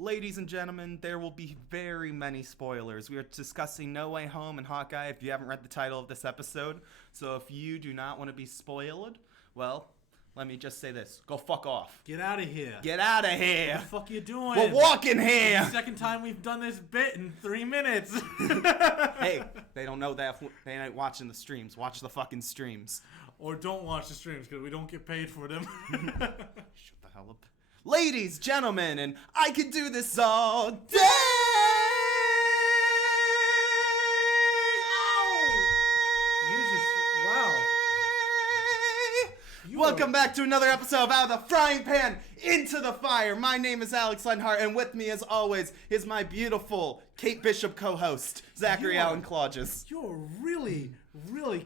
Ladies and gentlemen, there will be very many spoilers. We are discussing No Way Home and Hawkeye if you haven't read the title of this episode. So if you do not want to be spoiled, well, let me just say this. Go fuck off. Get out of here. Get out of here. What the fuck you doing? We're walking here. It's the second time we've done this bit in 3 minutes. Hey, they don't know that. They ain't watching the streams. Watch the fucking streams. Or don't watch the streams because we don't get paid for them. Shut the hell up. Ladies, gentlemen, and I could do this all day! Welcome back to another episode of Out of the Frying Pan into the Fire. My name is Alex Lenhart, and with me, as always, is my beautiful Kate Bishop co-host, Zachary Allen Clauges. You're really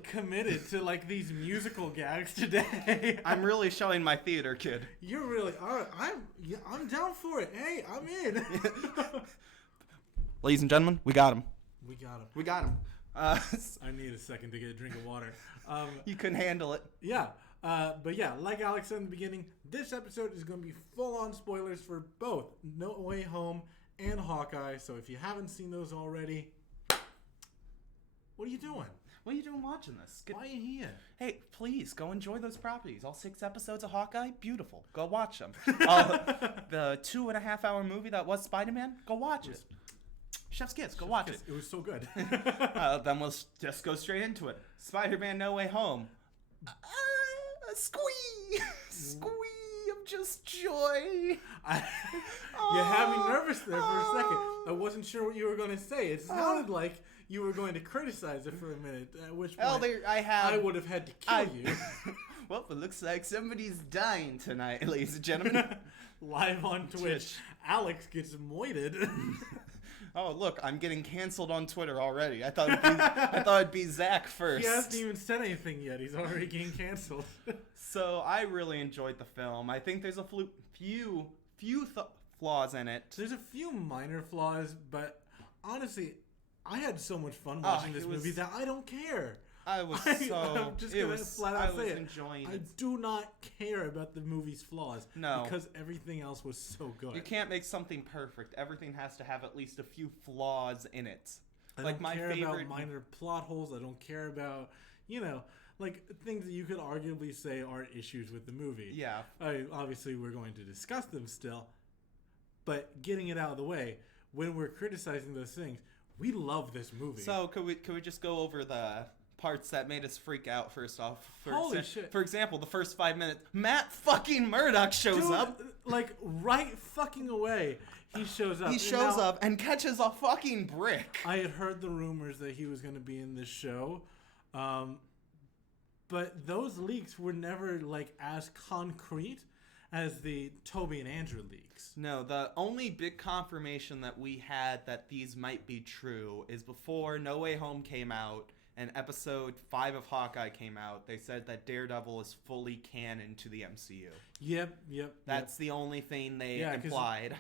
committed to like these musical gags today. I'm really showing my theater, kid. You're really. I'm down for it. Hey, I'm in. Ladies and gentlemen, we got him. We got him. We got him. I need a second to get a drink of water. You couldn't handle it. Yeah. But yeah, like Alex said in the beginning, this episode is going to be full-on spoilers for both No Way Home and Hawkeye. So if you haven't seen those already, what are you doing? What are you doing watching this? Why are you here? Hey, please, go enjoy those properties. All 6 episodes of Hawkeye, beautiful. Go watch them. The 2.5-hour movie that was Spider-Man, go watch it. Chef's Kiss, go watch it. It was so good. Then we'll just go straight into it. Spider-Man No Way Home. Squee of just joy. You had me nervous there for a second. I wasn't sure what you were going to say. It sounded like you were going to criticize it for a minute, at which point I would have had to kill you. Well, it looks like somebody's dying tonight, ladies and gentlemen. Live on Twitch. Alex gets moited. Oh, look, I'm getting canceled on Twitter already. I thought it'd be Zach first. He hasn't even said anything yet. He's already getting canceled. So I really enjoyed the film. I think there's a few flaws in it. There's a few minor flaws, but honestly, I had so much fun watching this movie that I don't care. I'm just gonna flat out say it. Enjoying I do not care about the movie's flaws. No, because everything else was so good. You can't make something perfect. Everything has to have at least a few flaws in it. I don't care about minor plot holes. I don't care about like things that you could arguably say are issues with the movie. Yeah. Obviously, we're going to discuss them still, but getting it out of the way, when we're criticizing those things, we love this movie. So could we just go over the parts that made us freak out first off? Holy shit. For example, the first 5 minutes, Matt fucking Murdock shows up. Like, right fucking away, he shows up. He shows up and catches a fucking brick. I had heard the rumors that he was going to be in this show, but those leaks were never, like, as concrete as the Toby and Andrew leaks. No, the only big confirmation that we had that these might be true is before No Way Home came out, and episode 5 of Hawkeye came out, they said that Daredevil is fully canon to the MCU. Yep. That's the only thing they implied.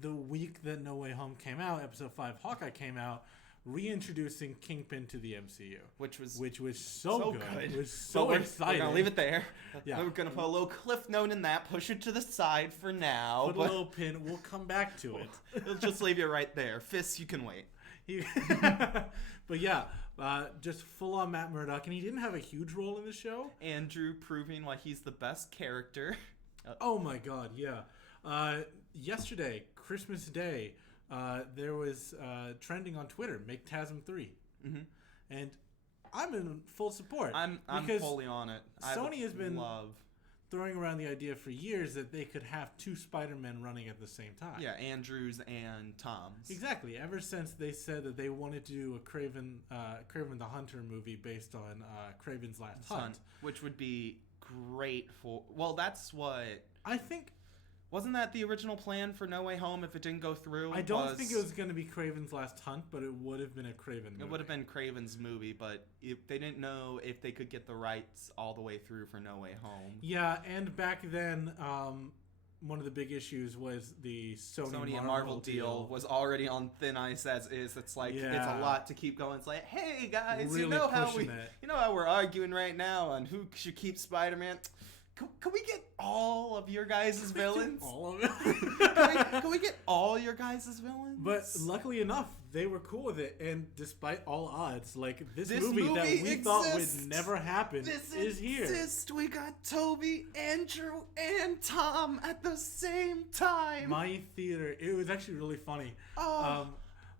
The week that No Way Home came out, episode 5 Hawkeye came out, reintroducing Kingpin to the MCU. Which was so good. It was so exciting. We're going to leave it there. Yeah. We're going to put a little cliff note in that, push it to the side for now. Put a little pin. We'll come back to it. We'll just leave it right there. Fists, you can wait. But yeah, just full-on Matt Murdock, and he didn't have a huge role in the show. Andrew proving why he's the best character. Oh my god, yeah. Yesterday, Christmas Day, there was trending on Twitter, Make TASM 3. Mm-hmm. And I'm in full support. I'm fully on it. Sony has been throwing around the idea for years that they could have 2 Spider-Men running at the same time. Yeah, Andrews and Tom's. Exactly. Ever since they said that they wanted to do a Kraven the Hunter movie based on Kraven's Last Hunt. Which would be great for... Well, that's what... I think... Wasn't that the original plan for No Way Home if it didn't go through? I don't think it was going to be Kraven's Last Hunt, but it would have been a Kraven movie. It would have been Kraven's movie, but they didn't know if they could get the rights all the way through for No Way Home. Yeah, and back then, one of the big issues was the Sony and Marvel deal was already on thin ice as is. It's like, it's a lot to keep going. It's like, hey guys, really you know how we're arguing right now on who should keep Spider-Man? Can we get all of your guys' villains? All of it. Can we get all your guys' villains? But luckily enough, they were cool with it, and despite all odds, like this movie that we thought would never happen is here. We got Toby, Andrew, and Tom at the same time. My theater, it was actually really funny.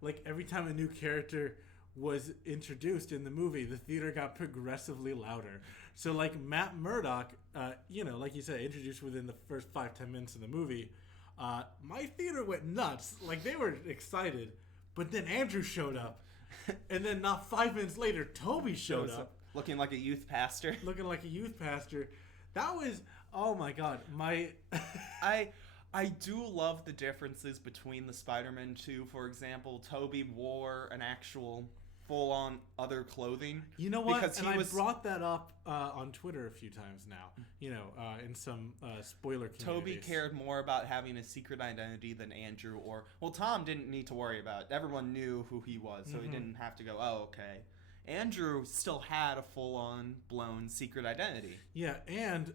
Like every time a new character was introduced in the movie, the theater got progressively louder. So like Matt Murdock, like you said, introduced within the first 5-10 minutes of the movie, my theater went nuts. Like they were excited, but then Andrew showed up, and then not 5 minutes later, Toby showed up, looking like a youth pastor. That was, oh my god, I do love the differences between the Spider-Man 2. For example, Toby wore an actual full-on other clothing. You know what? Because I brought that up on Twitter a few times now. In some spoiler communities. Toby cared more about having a secret identity than Andrew Tom didn't need to worry about it. Everyone knew who he was, so he didn't have to go, oh, okay. Andrew still had a full-on blown secret identity. Yeah, and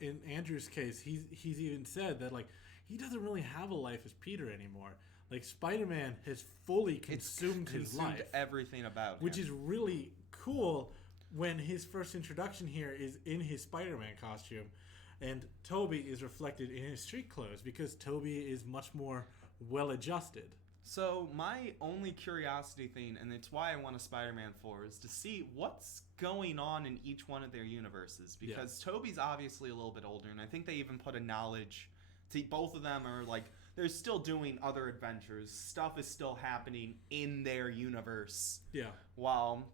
in Andrew's case, he's even said that like he doesn't really have a life as Peter anymore. Like Spider-Man has fully consumed his life, everything about him, which is really cool. When his first introduction here is in his Spider-Man costume, and Toby is reflected in his street clothes because Toby is much more well-adjusted. So my only curiosity thing, and it's why I want a Spider-Man 4, is to see what's going on in each one of their universes. Because Toby's obviously a little bit older, and I think they even put a knowledge to both of them are like, they're still doing other adventures. Stuff is still happening in their universe. Yeah. While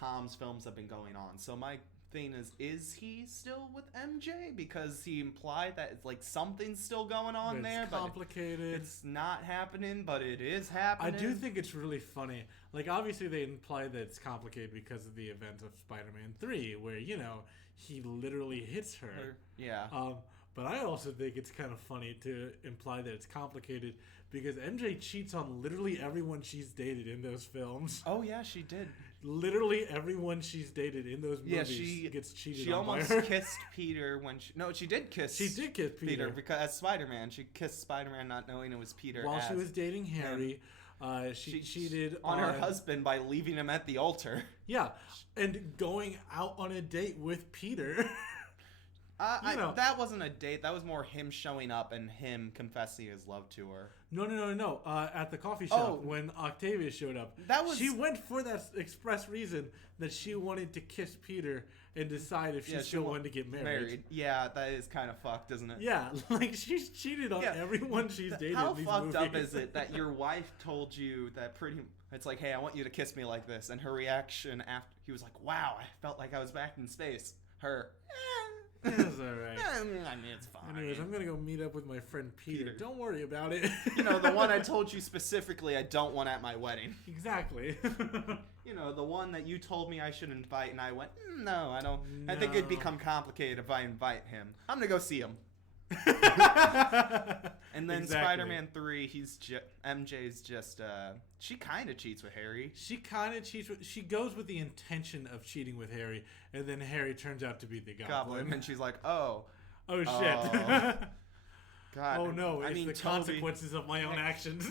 Tom's films have been going on. So my thing is he still with MJ? Because he implied that it's like something's still going on there. It's complicated. But it's not happening, but it is happening. I do think it's really funny. Like, obviously they imply that it's complicated because of the event of Spider-Man 3, where, he literally hits her. Yeah. But I also think it's kind of funny to imply that it's complicated because MJ cheats on literally everyone she's dated in those films. Oh, yeah, she did. Literally everyone she's dated in those movies gets cheated on by her. She almost kissed Peter when she did kiss. She did kiss Peter because as Spider-Man, she kissed Spider-Man not knowing it was Peter. While she was dating Harry, she cheated on her husband by leaving him at the altar. Yeah, and going out on a date with Peter. That wasn't a date. That was more him showing up and him confessing his love to her. No. At the coffee shop when Octavia showed up. She went for that express reason that she wanted to kiss Peter and decide if she still wanted to get married. Yeah, that is kind of fucked, isn't it? Yeah, like she's cheated on everyone she's dated in these movies. How fucked up is it that your wife told you that it's like, hey, I want you to kiss me like this, and her reaction after he was like, wow, I felt like I was back in space. Her, it's alright. I mean, it's fine. Anyways, I'm gonna go meet up with my friend Peter. Don't worry about it. The one I told you specifically I don't want at my wedding. Exactly. The one that you told me I should invite, and I went, no, I don't. No. I think it'd become complicated if I invite him. I'm gonna go see him. And then Spider-Man 3, MJ's just she kind of cheats with Harry. She goes with the intention of cheating with Harry, and then Harry turns out to be the Goblin. And she's like, oh shit. God. Oh no, it's the consequences of my own actions.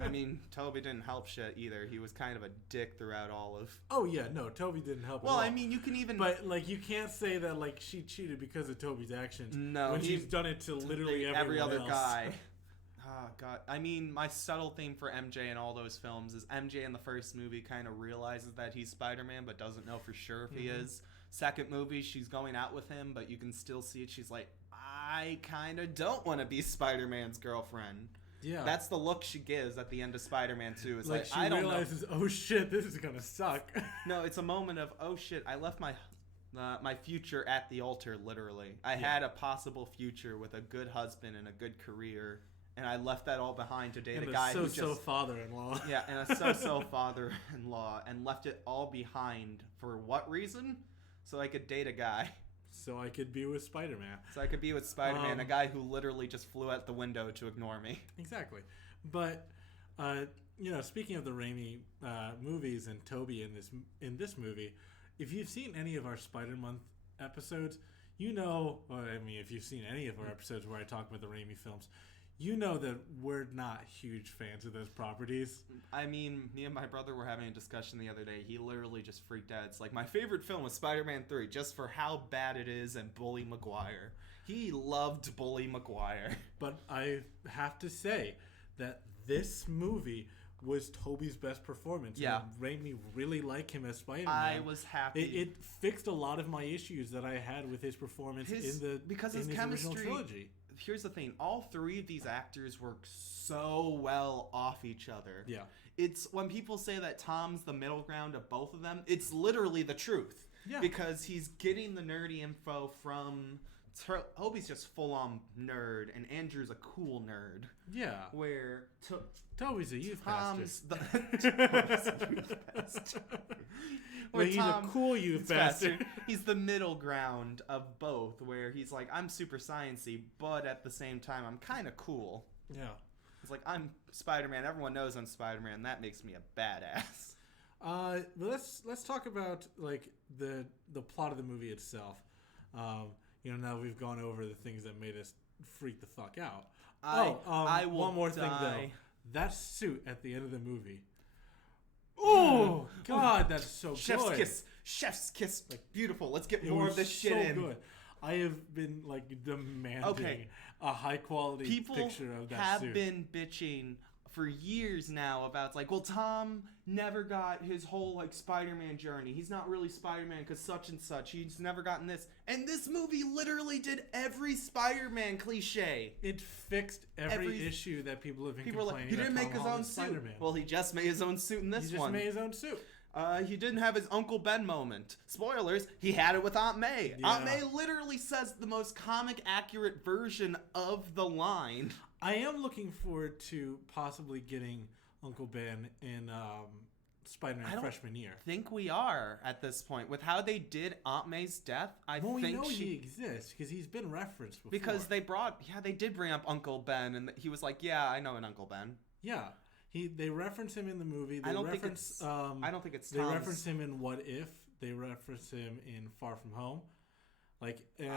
I mean, Toby didn't help shit either. He was kind of a dick throughout all of... Oh, yeah, no, Toby didn't help at all. Well, I mean, you can even... But, you can't say that, she cheated because of Toby's actions. No, when she's done it to literally every other else. guy. Oh, God. I mean, my subtle theme for MJ in all those films is MJ in the first movie kind of realizes that he's Spider-Man, but doesn't know for sure if he is. Second movie, she's going out with him, but you can still see it. She's like, I kind of don't want to be Spider-Man's girlfriend. Yeah, that's the look she gives at the end of Spider-Man 2. It's she realizes, oh shit, this is gonna suck. No, it's a moment of, oh shit, I left my future at the altar. Literally, I had a possible future with a good husband and a good career, and I left that all behind to date a guy who's just father-in-law. Yeah, and a so-so father-in-law, and left it all behind for what reason? So I could date a guy. So I could be with Spider-Man. A guy who literally just flew out the window to ignore me. Exactly. But, speaking of the Raimi movies and Toby in this movie, if you've seen any of our Spider-Month episodes, you know, I mean, if you've seen any of our episodes where I talk about the Raimi films, you know that we're not huge fans of those properties. I mean, me and my brother were having a discussion the other day. He literally just freaked out. It's like, my favorite film was Spider-Man 3, just for how bad it is and Bully Maguire. He loved Bully Maguire. But I have to say that this movie was Tobey's best performance. Yeah. It made me really like him as Spider-Man. I was happy. It fixed a lot of my issues that I had with his performance in his original trilogy. Here's the thing. All three of these actors work so well off each other. Yeah. It's when people say that Tom's the middle ground of both of them, it's literally the truth. Yeah. Because he's getting the nerdy info from... Toby's just full-on nerd, and Andrew's a cool nerd. Yeah. Where... Toby's a youth Tom's pastor. Toby's a youth pastor. Well, he's a cool youth pastor. He's the middle ground of both, where he's like, I'm super sciencey, but at the same time, I'm kind of cool. Yeah. It's like, I'm Spider-Man. Everyone knows I'm Spider-Man. That makes me a badass. Let's talk about like the plot of the movie itself. You know, now we've gone over the things that made us freak the fuck out. One more thing though. That suit at the end of the movie. Oh God, that's so good. Chef's kiss, like beautiful. Let's get more of this shit in. Good. I have been like demanding a high quality picture of that suit. People have been bitching for years now about, it's like, well, Tom never got his whole like Spider-Man journey. He's not really Spider-Man because such and such. He's never gotten this. And this movie literally did every Spider-Man cliche. It fixed every issue that people have been complaining about. He didn't make his own suit. Spider-Man. Well, he just made his own suit in this one. He just made his own suit. He didn't have his Uncle Ben moment. Spoilers, he had it with Aunt May. Yeah. Aunt May literally says the most comic accurate version of the line. I am looking forward to possibly getting Uncle Ben in Spider-Man freshman year. I think we are at this point. With how they did Aunt May's death, we know he exists because he's been referenced before. Because they did bring up Uncle Ben, and he was like, yeah, I know an Uncle Ben. Yeah. They reference him in the movie. I don't think it's They reference him in What If. They reference him in Far From Home. I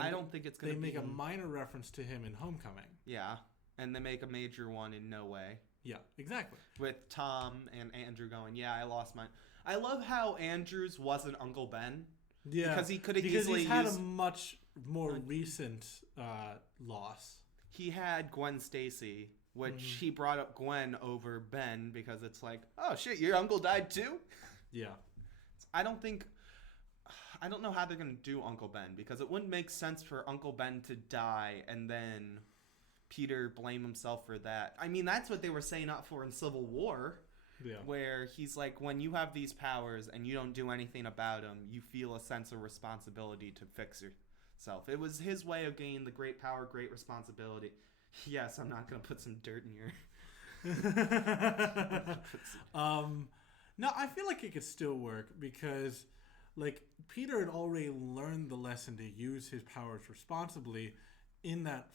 don't think it's going to be... They make a minor reference to him in Homecoming. Yeah. And they make a major one in No Way. Yeah, exactly. With Tom and Andrew going, yeah, I lost mine. I love how Andrews wasn't Uncle Ben. Yeah. Because he could have easily he's had a much more recent loss. He had Gwen Stacy, which he brought up Gwen over Ben because it's like, oh shit, your uncle died too? Yeah. I don't know how they're going to do Uncle Ben, because it wouldn't make sense for Uncle Ben to die and then Peter blame himself for that. I mean, that's what they were saying up for in Civil War. Yeah. Where he's like, when you have these powers and you don't do anything about them, you feel a sense of responsibility to fix yourself. It was his way of gaining the great power, great responsibility. Yes, I'm not going to put some dirt in your... No, I feel like it could still work because, like, Peter had already learned the lesson to use his powers responsibly in that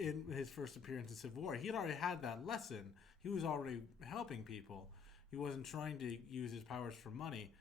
in his first appearance in Civil War. He had already had that lesson. He was already helping people. He wasn't trying to use his powers for money.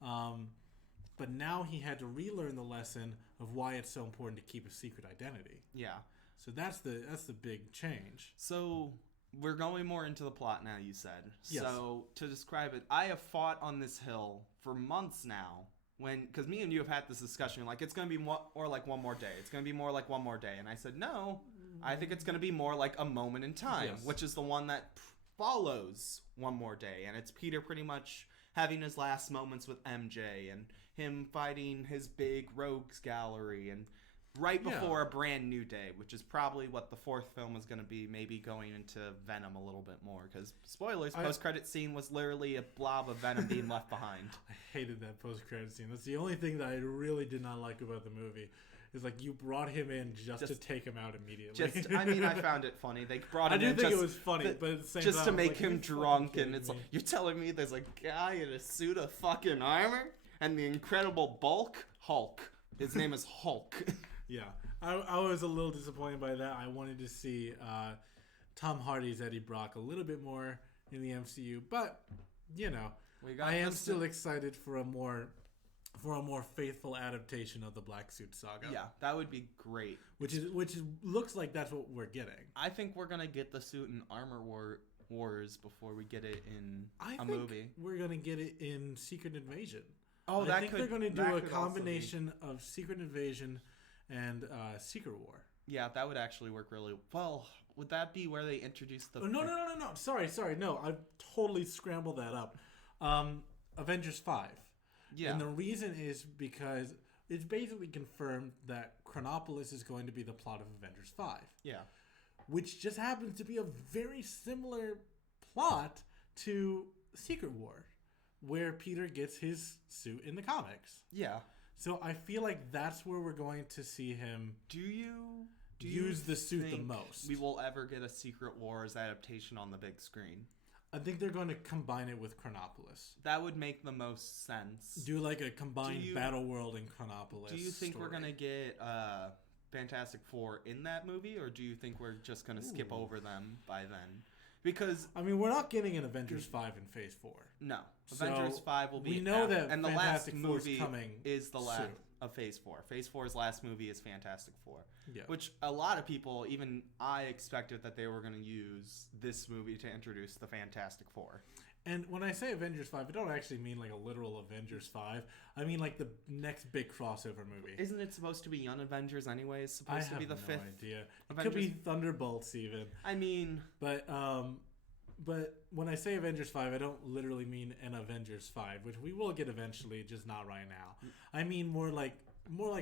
But now he had to relearn the lesson of why it's so important to keep a secret identity. Yeah. So that's the big change. So we're going more into the plot now, you said. Yes. So to describe it, I have fought on this hill for months now. Because me and you have had this discussion, like, it's going to be more like one more day. It's going to be more like one more day. And I said, no, I think it's going to be more like a moment in time, which is the one that follows one more day. And it's Peter pretty much having his last moments with MJ and him fighting his big rogues gallery and right before a brand new day, which is probably what the fourth film is going to be, maybe going into Venom a little bit more. Because, spoilers, post-credit scene was literally a blob of Venom being left behind. I hated that post-credit scene. That's the only thing that I really did not like about the movie. Is like you brought him in just to take him out immediately. I mean, I found it funny. They brought him in. I do think it was funny, but at the same time, just to make him drunk, and it's like, you're telling me there's a guy in a suit of fucking armor and the Incredible Hulk. His name is Hulk. Yeah. I was a little disappointed by that. I wanted to see Tom Hardy's Eddie Brock a little bit more in the MCU, but you know, I am still excited for a more for a more faithful adaptation of the Black Suit Saga. Yeah, that would be great. Which looks like that's what we're getting. I think we're gonna get the suit in Armor Wars before we get it in a movie. We're gonna get it in Secret Invasion. Oh, I think they're gonna do a combination of Secret Invasion and Secret War. Yeah, that would actually work really well. Would that be where they introduce the? Oh, no. Sorry. No, I totally scrambled that up. Avengers 5. Yeah. And the reason is because it's basically confirmed that Chronopolis is going to be the plot of Avengers 5. Yeah. Which just happens to be a very similar plot to Secret War, where Peter gets his suit in the comics. Yeah. So I feel like that's where we're going to see him use the suit the most. We will ever get a Secret Wars adaptation on the big screen? I think they're going to combine it with Chronopolis. That would make the most sense. Do like a combined Battle World and Chronopolis. Do you think we're going to get Fantastic Four in that movie, or do you think we're just going to skip over them by then? Because I mean, we're not getting an Avengers 5 in Phase 4. No. Avengers 5 will be... We know that and the Fantastic last Four's movie coming is the last soon. of Phase 4. Phase 4's last movie is Fantastic Four. Yeah. Which a lot of people, even I, expected that they were going to use this movie to introduce the Fantastic Four. And when I say Avengers 5, I don't actually mean like a literal Avengers 5. I mean like the next big crossover movie. Isn't it supposed to be Young Avengers anyway? It's supposed to be the fifth. I have no idea. Avengers. It could be Thunderbolts even. I mean... But when I say Avengers 5, I don't literally mean an Avengers 5, which we will get eventually, just not right now. I mean more like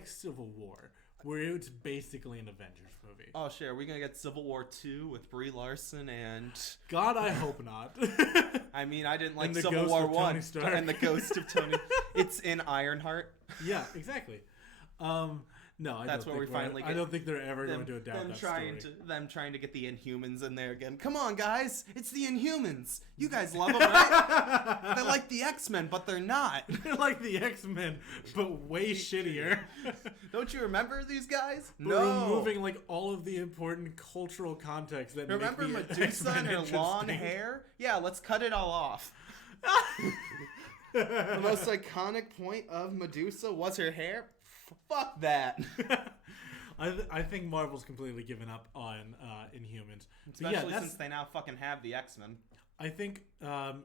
Civil War, where it's basically an Avengers movie. Oh, sure. Are we going to get Civil War 2 with Brie Larson and... God, I hope not. I mean, I didn't like and the Civil ghost War of 1 Tony Stark. and the Ghost of Tony. It's in Ironheart. Yeah, exactly. No, I don't think they're ever going to adapt that story. Them trying to get the Inhumans in there again. Come on, guys. It's the Inhumans. You guys love them, right? They're like the X-Men, but they're not. They're like the X-Men, but way shittier. Don't you remember these guys? No. Removing like all of the important cultural context that remember make the Medusa and her long hair? Yeah, let's cut it all off. The most iconic point of Medusa was her hair. Fuck that. I think Marvel's completely given up on Inhumans. Especially since they now fucking have the X-Men. I think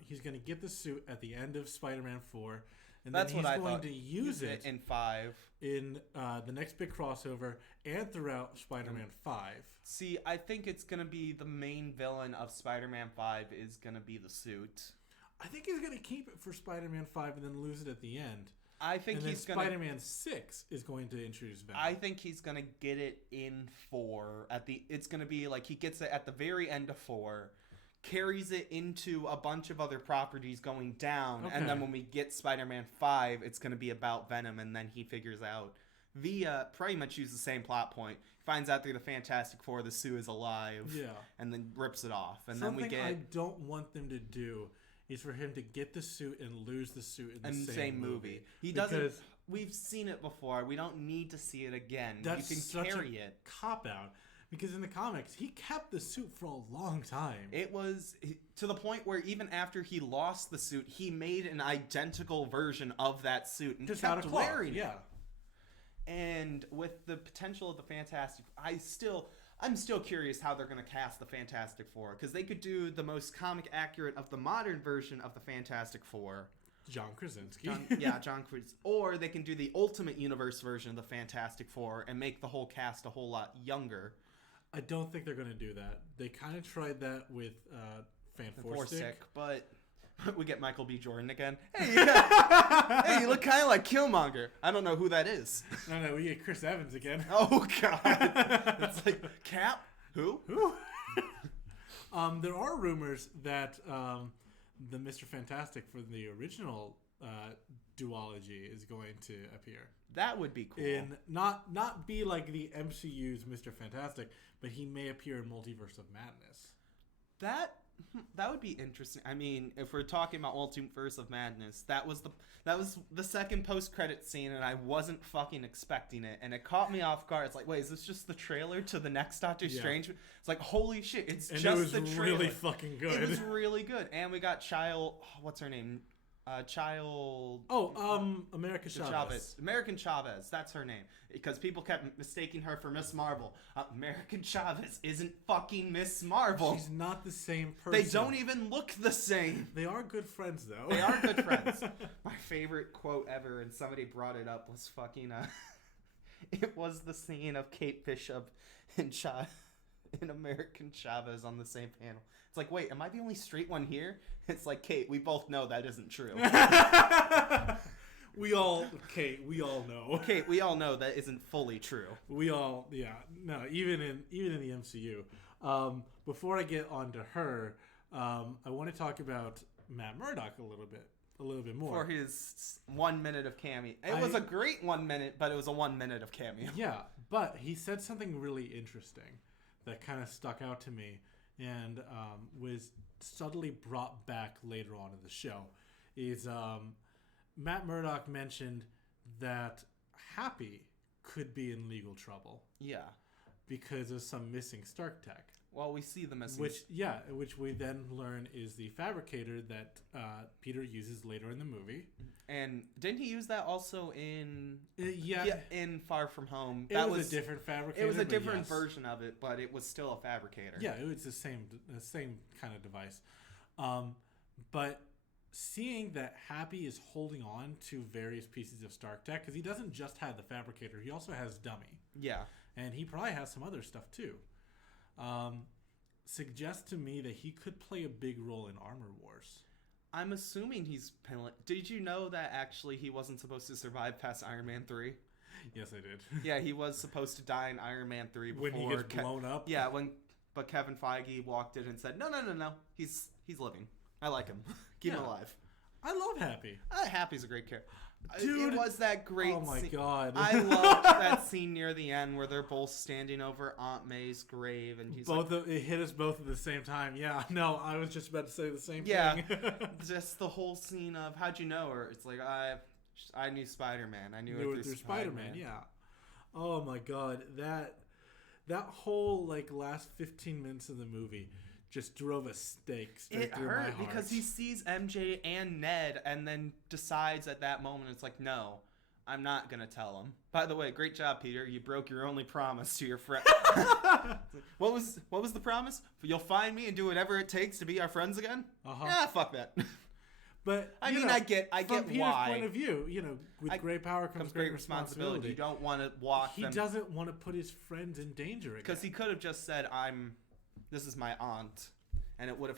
he's going to get the suit at the end of Spider-Man 4. And that's then he's going to use it in 5. In the next big crossover and throughout Spider-Man 5. See, I think it's going to be the main villain of Spider-Man 5 is going to be the suit. I think he's going to keep it for Spider-Man 5 and then lose it at the end. I think he's going to... Spider-Man 6 is going to introduce Venom. I think he's going to get it in 4. It's going to be like he gets it at the very end of 4, carries it into a bunch of other properties going down, and then when we get Spider-Man 5, it's going to be about Venom, and then he figures out via pretty much use the same plot point. Finds out through the Fantastic Four the Sue is alive, and then rips it off. And Something then we get... I don't want them to do is for him to get the suit and lose the suit in the same movie. He doesn't. We've seen it before. We don't need to see it again. That's you can such carry a it. Cop out. Because in the comics, he kept the suit for a long time. It was to the point where even after he lost the suit, he made an identical version of that suit and just kept wearing it. Yeah. And with the potential of the Fantastic, I'm still curious how they're going to cast the Fantastic Four, because they could do the most comic accurate of the modern version of the Fantastic Four. John Krasinski. John Krasinski. Or they can do the Ultimate Universe version of the Fantastic Four and make the whole cast a whole lot younger. I don't think they're going to do that. They kind of tried that with Fantastic, but we get Michael B. Jordan again. Hey, hey, you look kind of like Killmonger. I don't know who that is. No, we get Chris Evans again. Oh, God. It's like, Cap? Who? There are rumors that the Mr. Fantastic for the original duology is going to appear. That would be cool. In not be like the MCU's Mr. Fantastic, but he may appear in Multiverse of Madness. That would be interesting. I mean, if we're talking about Multiverse of Madness, that was the second post-credit scene, and I wasn't fucking expecting it, and it caught me off guard. It's like, wait, is this just the trailer to the next Doctor Strange? It's like, holy shit, it's just the trailer. It was really fucking good. It was really good, and we got what's her name? America Chavez. Chavez. American Chavez. That's her name. Because people kept mistaking her for Miss Marvel. American Chavez isn't fucking Miss Marvel. She's not the same person. They don't even look the same. They are good friends, though. They are good friends. My favorite quote ever, and somebody brought it up, was fucking... it was the scene of Kate Bishop and American Chavez on the same panel. It's like, wait, am I the only straight one here? It's like, Kate, we both know that isn't true. we all know. Kate, we all know that isn't fully true. No, even in the MCU. Before I get on to her, I want to talk about Matt Murdock a little bit more. For his 1 minute of cameo. It was a great 1 minute, but it was a 1 minute of cameo. Yeah, but he said something really interesting that kind of stuck out to me and was subtly brought back later on in the show. Is Matt Murdock mentioned that Happy could be in legal trouble. Yeah. Because of some missing Stark tech. Well, we see the missing... Which we then learn is the fabricator that Peter uses later in the movie. And didn't he use that also in... in Far From Home? That was a different fabricator. It was a different version of it, but it was still a fabricator. Yeah, it was the same kind of device. But seeing that Happy is holding on to various pieces of Stark tech, because he doesn't just have the fabricator, he also has Dummy. Yeah. And he probably has some other stuff too. Suggests to me that he could play a big role in Armor Wars. I'm assuming he's... Did you know that actually he wasn't supposed to survive past Iron Man 3? Yes, I did. Yeah, he was supposed to die in Iron Man 3 before... When he gets blown up? Yeah, but Kevin Feige walked in and said, no. He's living. I like him. Keep him alive. I love Happy. Happy's a great character. Dude, it was that great scene. Oh my god. I loved that scene near the end where they're both standing over Aunt May's grave and he's it hit us both at the same time. Yeah, no, I was just about to say the same thing. Yeah. Just the whole scene of how'd you know her? It's like I knew Spider-Man. I knew her through Spider-Man. Yeah. Oh my god, that whole last 15 minutes of the movie just drove a stake straight through my heart. It hurt because he sees MJ and Ned and then decides at that moment, it's like, no, I'm not going to tell him. By the way, great job, Peter. You broke your only promise to your friend. What was the promise? You'll find me and do whatever it takes to be our friends again? Uh-huh. Yeah, fuck that. But I get from Peter's why. point of view, with great power comes great responsibility. You don't want to walk He doesn't want to put his friends in danger again. Because he could have just said, this is my aunt, and it would have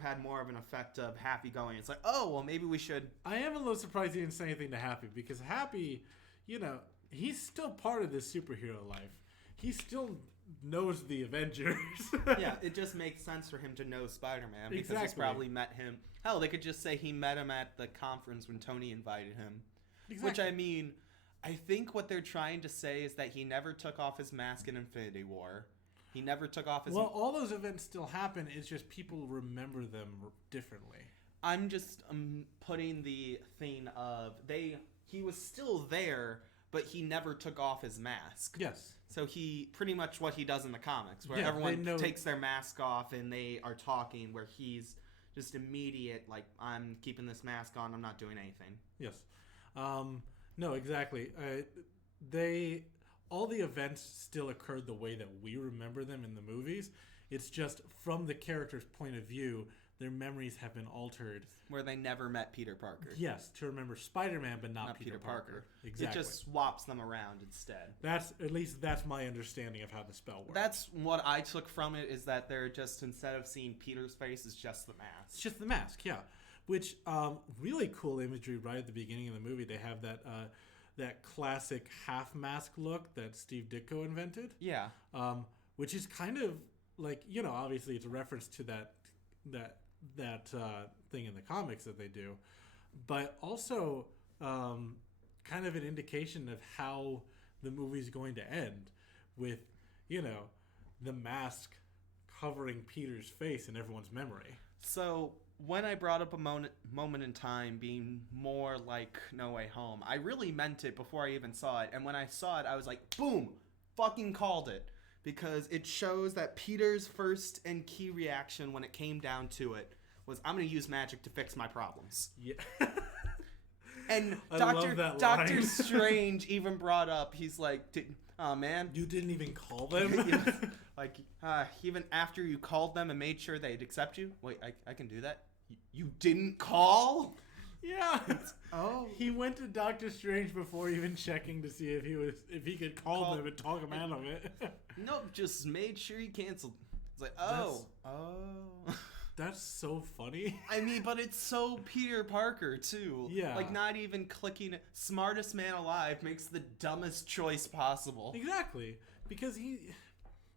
had more of an effect of Happy going. It's like, oh, well, maybe we should. I am a little surprised he didn't say anything to Happy because Happy, he's still part of this superhero life. He still knows the Avengers. Yeah, it just makes sense for him to know Spider-Man because exactly. he's probably met him. Hell, they could just say he met him at the conference when Tony invited him. Exactly. Which I think what they're trying to say is that he never took off his mask in Infinity War. He never took off his... Well, all those events still happen. It's just people remember them differently. I'm just putting the thing of... He was still there, but he never took off his mask. Yes. So he... Pretty much what he does in the comics, where everyone takes their mask off and they are talking, where he's just immediate, like, I'm keeping this mask on, I'm not doing anything. Yes. No, exactly. All the events still occurred the way that we remember them in the movies. It's just from the character's point of view, their memories have been altered. Where they never met Peter Parker. Yes, to remember Spider-Man, but not Peter Parker. Exactly. It just swaps them around instead. That's my understanding of how the spell works. That's what I took from it, is that they're just, instead of seeing Peter's face, it's just the mask. It's just the mask, yeah. Which, really cool imagery right at the beginning of the movie. They have that classic half mask look that Steve Ditko invented. Yeah. Which is kind of like, obviously it's a reference to that thing in the comics that they do, but also kind of an indication of how the movie's going to end with, the mask covering Peter's face in everyone's memory. So when I brought up a moment in time being more like No Way Home, I really meant it before I even saw it. And when I saw it, I was like, boom, fucking called it. Because it shows that Peter's first and key reaction when it came down to it was, I'm going to use magic to fix my problems. Yeah. And I love that Doctor line. Strange even brought up, he's like, oh man. You didn't even call them? Like, even after you called them and made sure they'd accept you? Wait, I can do that? You didn't call? Yeah. Oh. He went to Doctor Strange before even checking to see if he could call them and talk him out of it. Nope, just made sure he canceled. It's like, oh. That's so funny. I mean, but it's so Peter Parker, too. Yeah. Like, not even clicking it. Smartest man alive makes the dumbest choice possible. Exactly. Because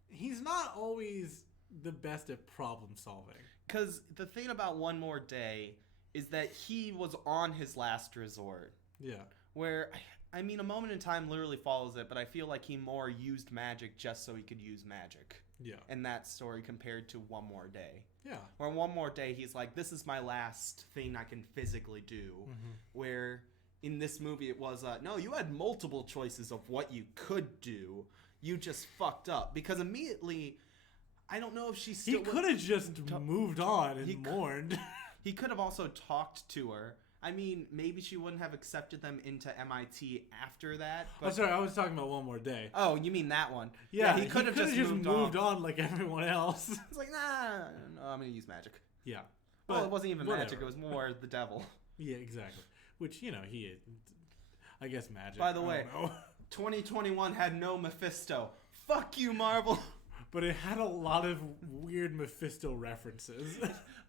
he's not always the best at problem solving. Because the thing about One More Day is that he was on his last resort. Yeah. Where, I mean, A Moment in Time literally follows it, but I feel like he more used magic just so he could use magic. Yeah. In that story compared to One More Day. Yeah. Where One More Day, he's like, this is my last thing I can physically do. Mm-hmm. Where in this movie it was, no, you had multiple choices of what you could do. You just fucked up. Because immediately, I don't know if she still... He could have just moved on and mourned. He could have also talked to her. I mean, maybe she wouldn't have accepted them into MIT after that. But... Oh, sorry, I was talking about One More Day. Oh, you mean that one? Yeah, he could have just moved on like everyone else. It's like, no, I'm going to use magic. Yeah. Well, it wasn't even whatever. magic. It was more the devil. Yeah, exactly. Which, I guess magic. By the way, 2021 had no Mephisto. Fuck you, Marvel. But it had a lot of weird Mephisto references.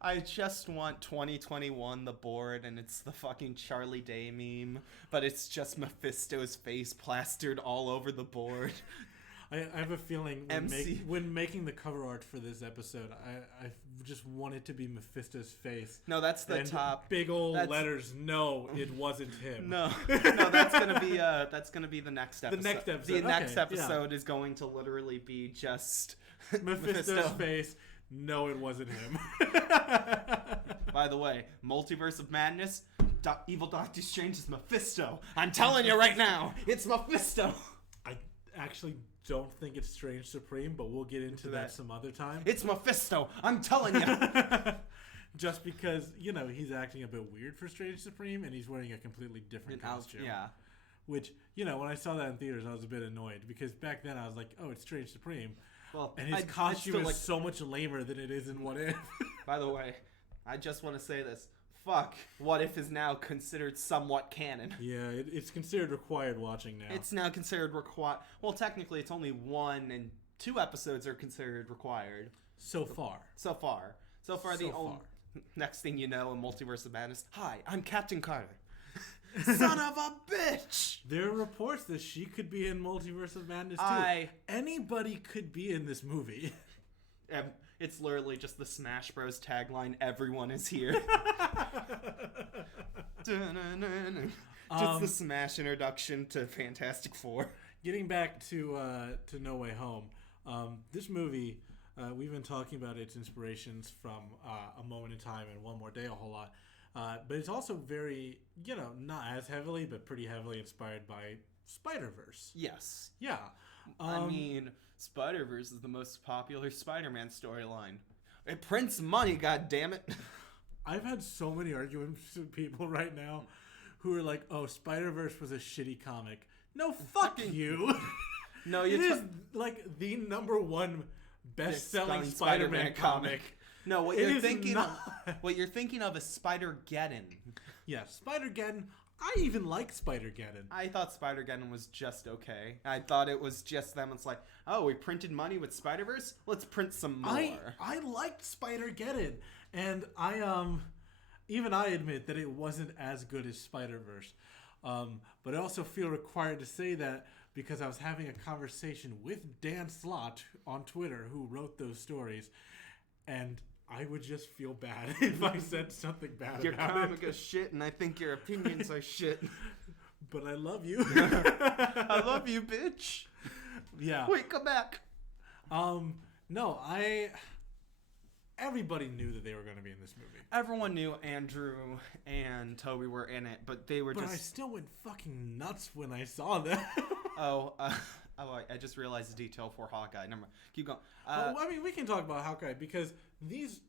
I just want 2021 the board, and it's the fucking Charlie Day meme, but it's just Mephisto's face plastered all over the board. I have a feeling when making the cover art for this episode, I just want it to be Mephisto's face. No, that's the top. Big old letters. No, it wasn't him. No, that's gonna be the next episode. The next episode. The next episode is going to literally be just Mephisto's face. No, it wasn't him. By the way, Multiverse of Madness, Evil Doctor Strange is Mephisto. I'm telling you right now, it's Mephisto. I actually don't think it's Strange Supreme, but we'll get into that some other time. It's Mephisto. I'm telling you. Just because, he's acting a bit weird for Strange Supreme, and he's wearing a completely different costume. Yeah. Which, when I saw that in theaters, I was a bit annoyed, because back then I was like, oh, it's Strange Supreme. Well, and his costume is so much lamer than it is in What If. By the way, I just want to say this. Fuck, What If is now considered somewhat canon. Yeah, it's considered required watching now. It's now considered required. Well, technically, it's only 1 and 2 episodes are considered required. So far. Next thing you know, in Multiverse of Madness, hi, I'm Captain Carter. Son of a bitch! There are reports that she could be in Multiverse of Madness too. Anybody could be in this movie. It's literally just the Smash Bros. Tagline, everyone is here. Just the Smash introduction to Fantastic Four. Getting back to No Way Home, this movie, we've been talking about its inspirations from A Moment in Time and One More Day a whole lot. But it's also very, not as heavily, but pretty heavily inspired by Spider-Verse. Yes. Yeah. I mean, Spider-Verse is the most popular Spider-Man storyline. It prints money, goddammit. I've had so many arguments with people right now who are like, oh, Spider-Verse was a shitty comic. No, fuck you. No, it is like the #1 best-selling Spider-Man comic. No, what you're thinking of is Spider-Geddon. Yeah, Spider-Geddon. I even like Spider-Geddon. I thought Spider-Geddon was just okay. I thought it was just them. It's like, oh, we printed money with Spider-Verse? Let's print some more. I liked Spider-Geddon. And even I admit that it wasn't as good as Spider-Verse. But I also feel required to say that because I was having a conversation with Dan Slott on Twitter, who wrote those stories, and I would just feel bad if I said something bad your about it. Your comic is shit, and I think your opinions are shit. But I love you. I love you, bitch. Yeah. Wait, come back. No, everybody knew that they were going to be in this movie. Everyone knew Andrew and Toby were in it, but they were But I still went fucking nuts when I saw them. I just realized the detail for Hawkeye. Never mind. Keep going. I mean, we can talk about Hawkeye because these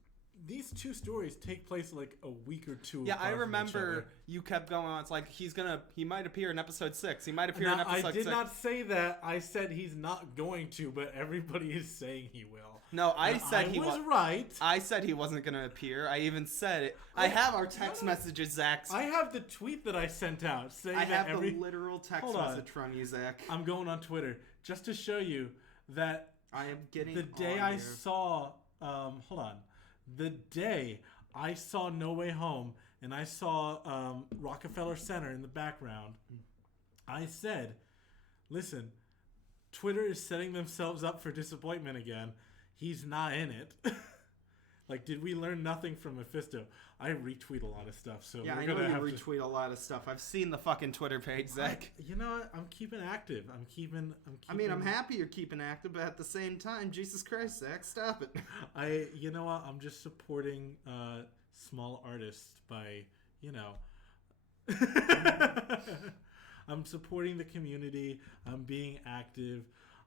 these two stories take place like a week or two. Yeah, I apart from each remember other. you kept going on. It's like he might appear in episode 6. He might appear in Now, episode 6. I did not say that. I said he's not going to, but everybody is saying he will. No, I said he was right. I said he wasn't going to appear. I even said it. I have our text messages, Zach. I have the tweet that I sent out saying I that have the literal text message from you, Zach. I'm going on Twitter just to show you that I am getting the day I saw. Hold on. The day I saw No Way Home and I saw Rockefeller Center in the background, I said, listen, Twitter is setting themselves up for disappointment again. He's not in it. Like, did we learn nothing from Mephisto? I retweet a lot of stuff, so yeah, we're I know gonna you have retweet a lot of stuff. I've seen the fucking Twitter page, Zach. You know what? I'm keeping active. I'm keeping. I mean, I'm happy you're keeping active, but at the same time, Jesus Christ, Zach, stop it. You know what? I'm just supporting small artists by, I'm supporting the community. I'm being active.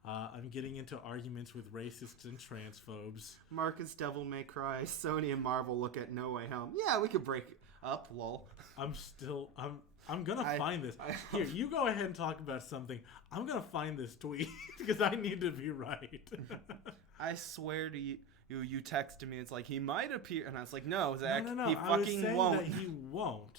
I'm getting into arguments with racists and transphobes. Marcus Devil May Cry, Sony and Marvel look at No Way Home. Yeah, we could break up, lol. I'm gonna find this. Here, you go ahead and talk about something. I'm gonna find this tweet because I need to be right. I swear to you, you texted me. It's like, he might appear, and I was like, no, Zach, no. he I was fucking saying won't. that he won't.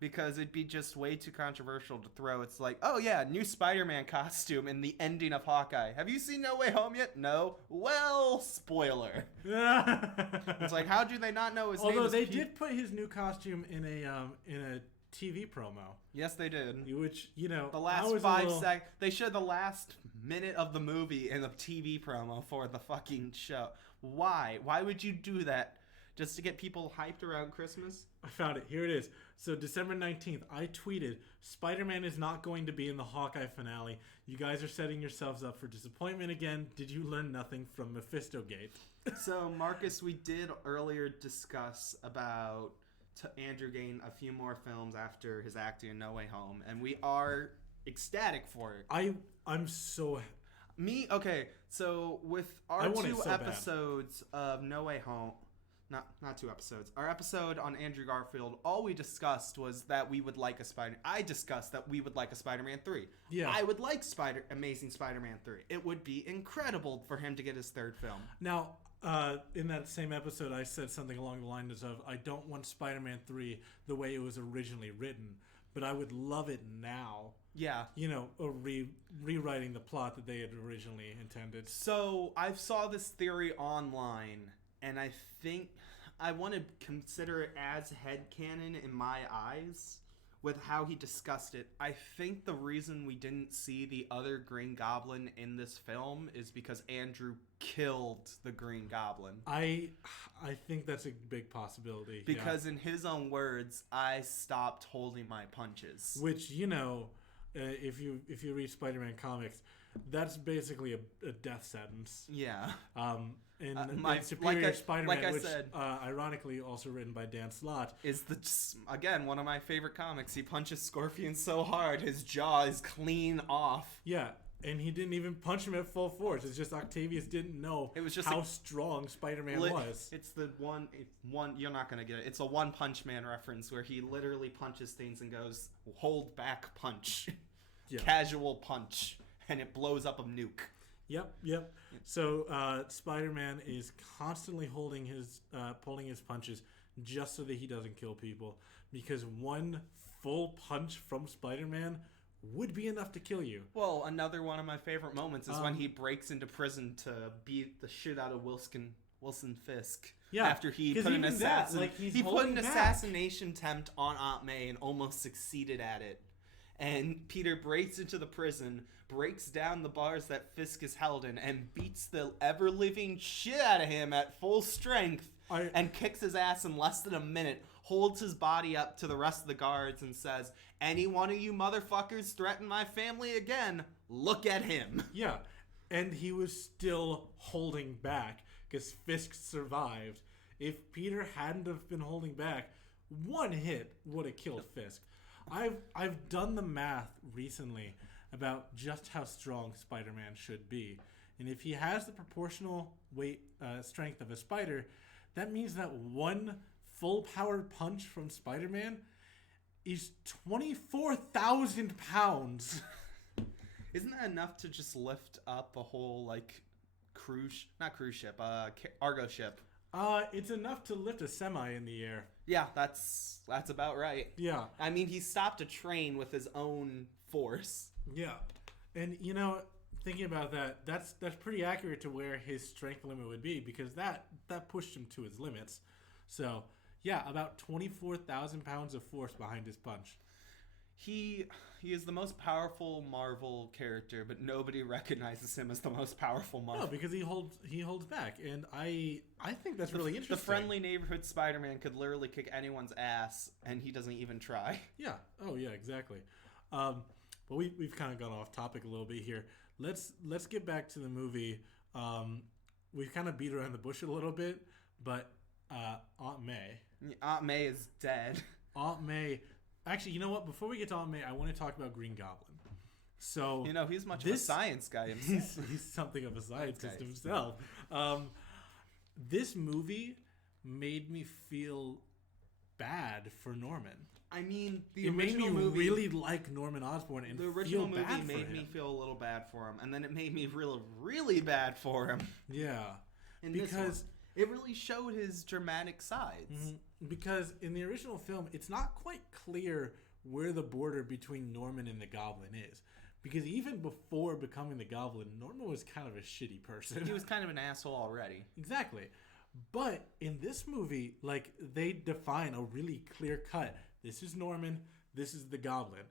Because it'd be just way too controversial to throw. It's like, oh yeah, new Spider-Man costume in the ending of Hawkeye. Have you seen No Way Home yet? No. Well, spoiler. It's like, how do they not know his name? Although they did put his new costume in a TV promo. Yes, they did. Which, the last 5 seconds, they showed the last minute of the movie in the TV promo for the fucking show. Why? Why would you do that? Just to get people hyped around Christmas? I found it. Here it is. So December 19th, I tweeted, Spider-Man is not going to be in the Hawkeye finale. You guys are setting yourselves up for disappointment again. Did you learn nothing from Mephisto Gate? So, Marcus, we did earlier discuss about Andrew getting a few more films after his acting in No Way Home, and we are ecstatic for it. I'm so... Okay, so with our 2 episodes of No Way Home... Not 2 episodes. Our episode on Andrew Garfield, all we discussed was that we would like I discussed that we would like a Spider-Man 3. Yeah. I would like Amazing Spider-Man 3. It would be incredible for him to get his 3rd film. Now, in that same episode, I said something along the lines of, I don't want Spider-Man 3 the way it was originally written, but I would love it now. Yeah. Rewriting the plot that they had originally intended. So, I saw this theory online, and I think I want to consider it as headcanon in my eyes with how he discussed it. I think the reason we didn't see the other Green Goblin in this film is because Andrew killed the Green Goblin. I think that's a big possibility. Because in his own words, I stopped holding my punches. Which, if you read Spider-Man comics, that's basically a death sentence. Yeah. And Superior Spider-Man, like I which said, ironically also written by Dan Slott, is again one of my favorite comics. He punches Scorpion so hard his jaw is clean off. Yeah, and he didn't even punch him at full force. It's just Octavius didn't know how strong Spider-Man was. It's the one you're not gonna get it. It's a One Punch Man reference where he literally punches things and goes hold back punch, casual punch, and it blows up a nuke. Yep. So Spider-Man is constantly pulling his punches just so that he doesn't kill people, because one full punch from Spider-Man would be enough to kill you. Well, another one of my favorite moments is when he breaks into prison to beat the shit out of Wilson Fisk. Yeah, after he put an assassination attempt on Aunt May and almost succeeded at it. And Peter breaks into the prison, breaks down the bars that Fisk is held in, and beats the ever-living shit out of him at full strength, and kicks his ass in less than a minute, holds his body up to the rest of the guards, and says, any one of you motherfuckers threaten my family again, look at him. Yeah, and he was still holding back, because Fisk survived. If Peter hadn't have been holding back, one hit would have killed Fisk. I've done the math recently about just how strong Spider-Man should be, and if he has the proportional weight strength of a spider, that means that one full-powered punch from Spider-Man is 24,000 pounds. Isn't that enough to just lift up a whole, like, not cruise ship, Argo ship? It's enough to lift a semi in the air. Yeah, that's about right. Yeah. I mean, he stopped a train with his own force. Yeah. And, you know, thinking about that, that's pretty accurate to where his strength limit would be, because that pushed him to his limits. So, yeah, about 24,000 pounds of force behind his punch. He is the most powerful Marvel character, but nobody recognizes him as the most powerful Marvel. No, because he holds back, and I think that's really interesting. The friendly neighborhood Spider-Man could literally kick anyone's ass, and he doesn't even try. Yeah. Oh, yeah, exactly. But we've kind of gone off topic a little bit here. Let's get back to the movie. We've kind of beat around the bush a little bit, but Aunt May is dead. Aunt May. Actually, you know what? Before we get to Aunt May, I want to talk about Green Goblin. So he's much of a science guy himself. He's something of a scientist himself. This movie made me feel bad for Norman. I mean, it made me really like Norman Osborn, and the original feel bad movie made me feel a little bad for him, and then it made me really, really bad for him. Yeah, because it really showed his dramatic sides. Mm-hmm. Because in the original film, it's not quite clear where the border between Norman and the Goblin is. Because even before becoming the Goblin, Norman was kind of a shitty person. He was kind of an asshole already. Exactly. But in this movie, like, they define a really clear cut. This is Norman. This is the Goblin.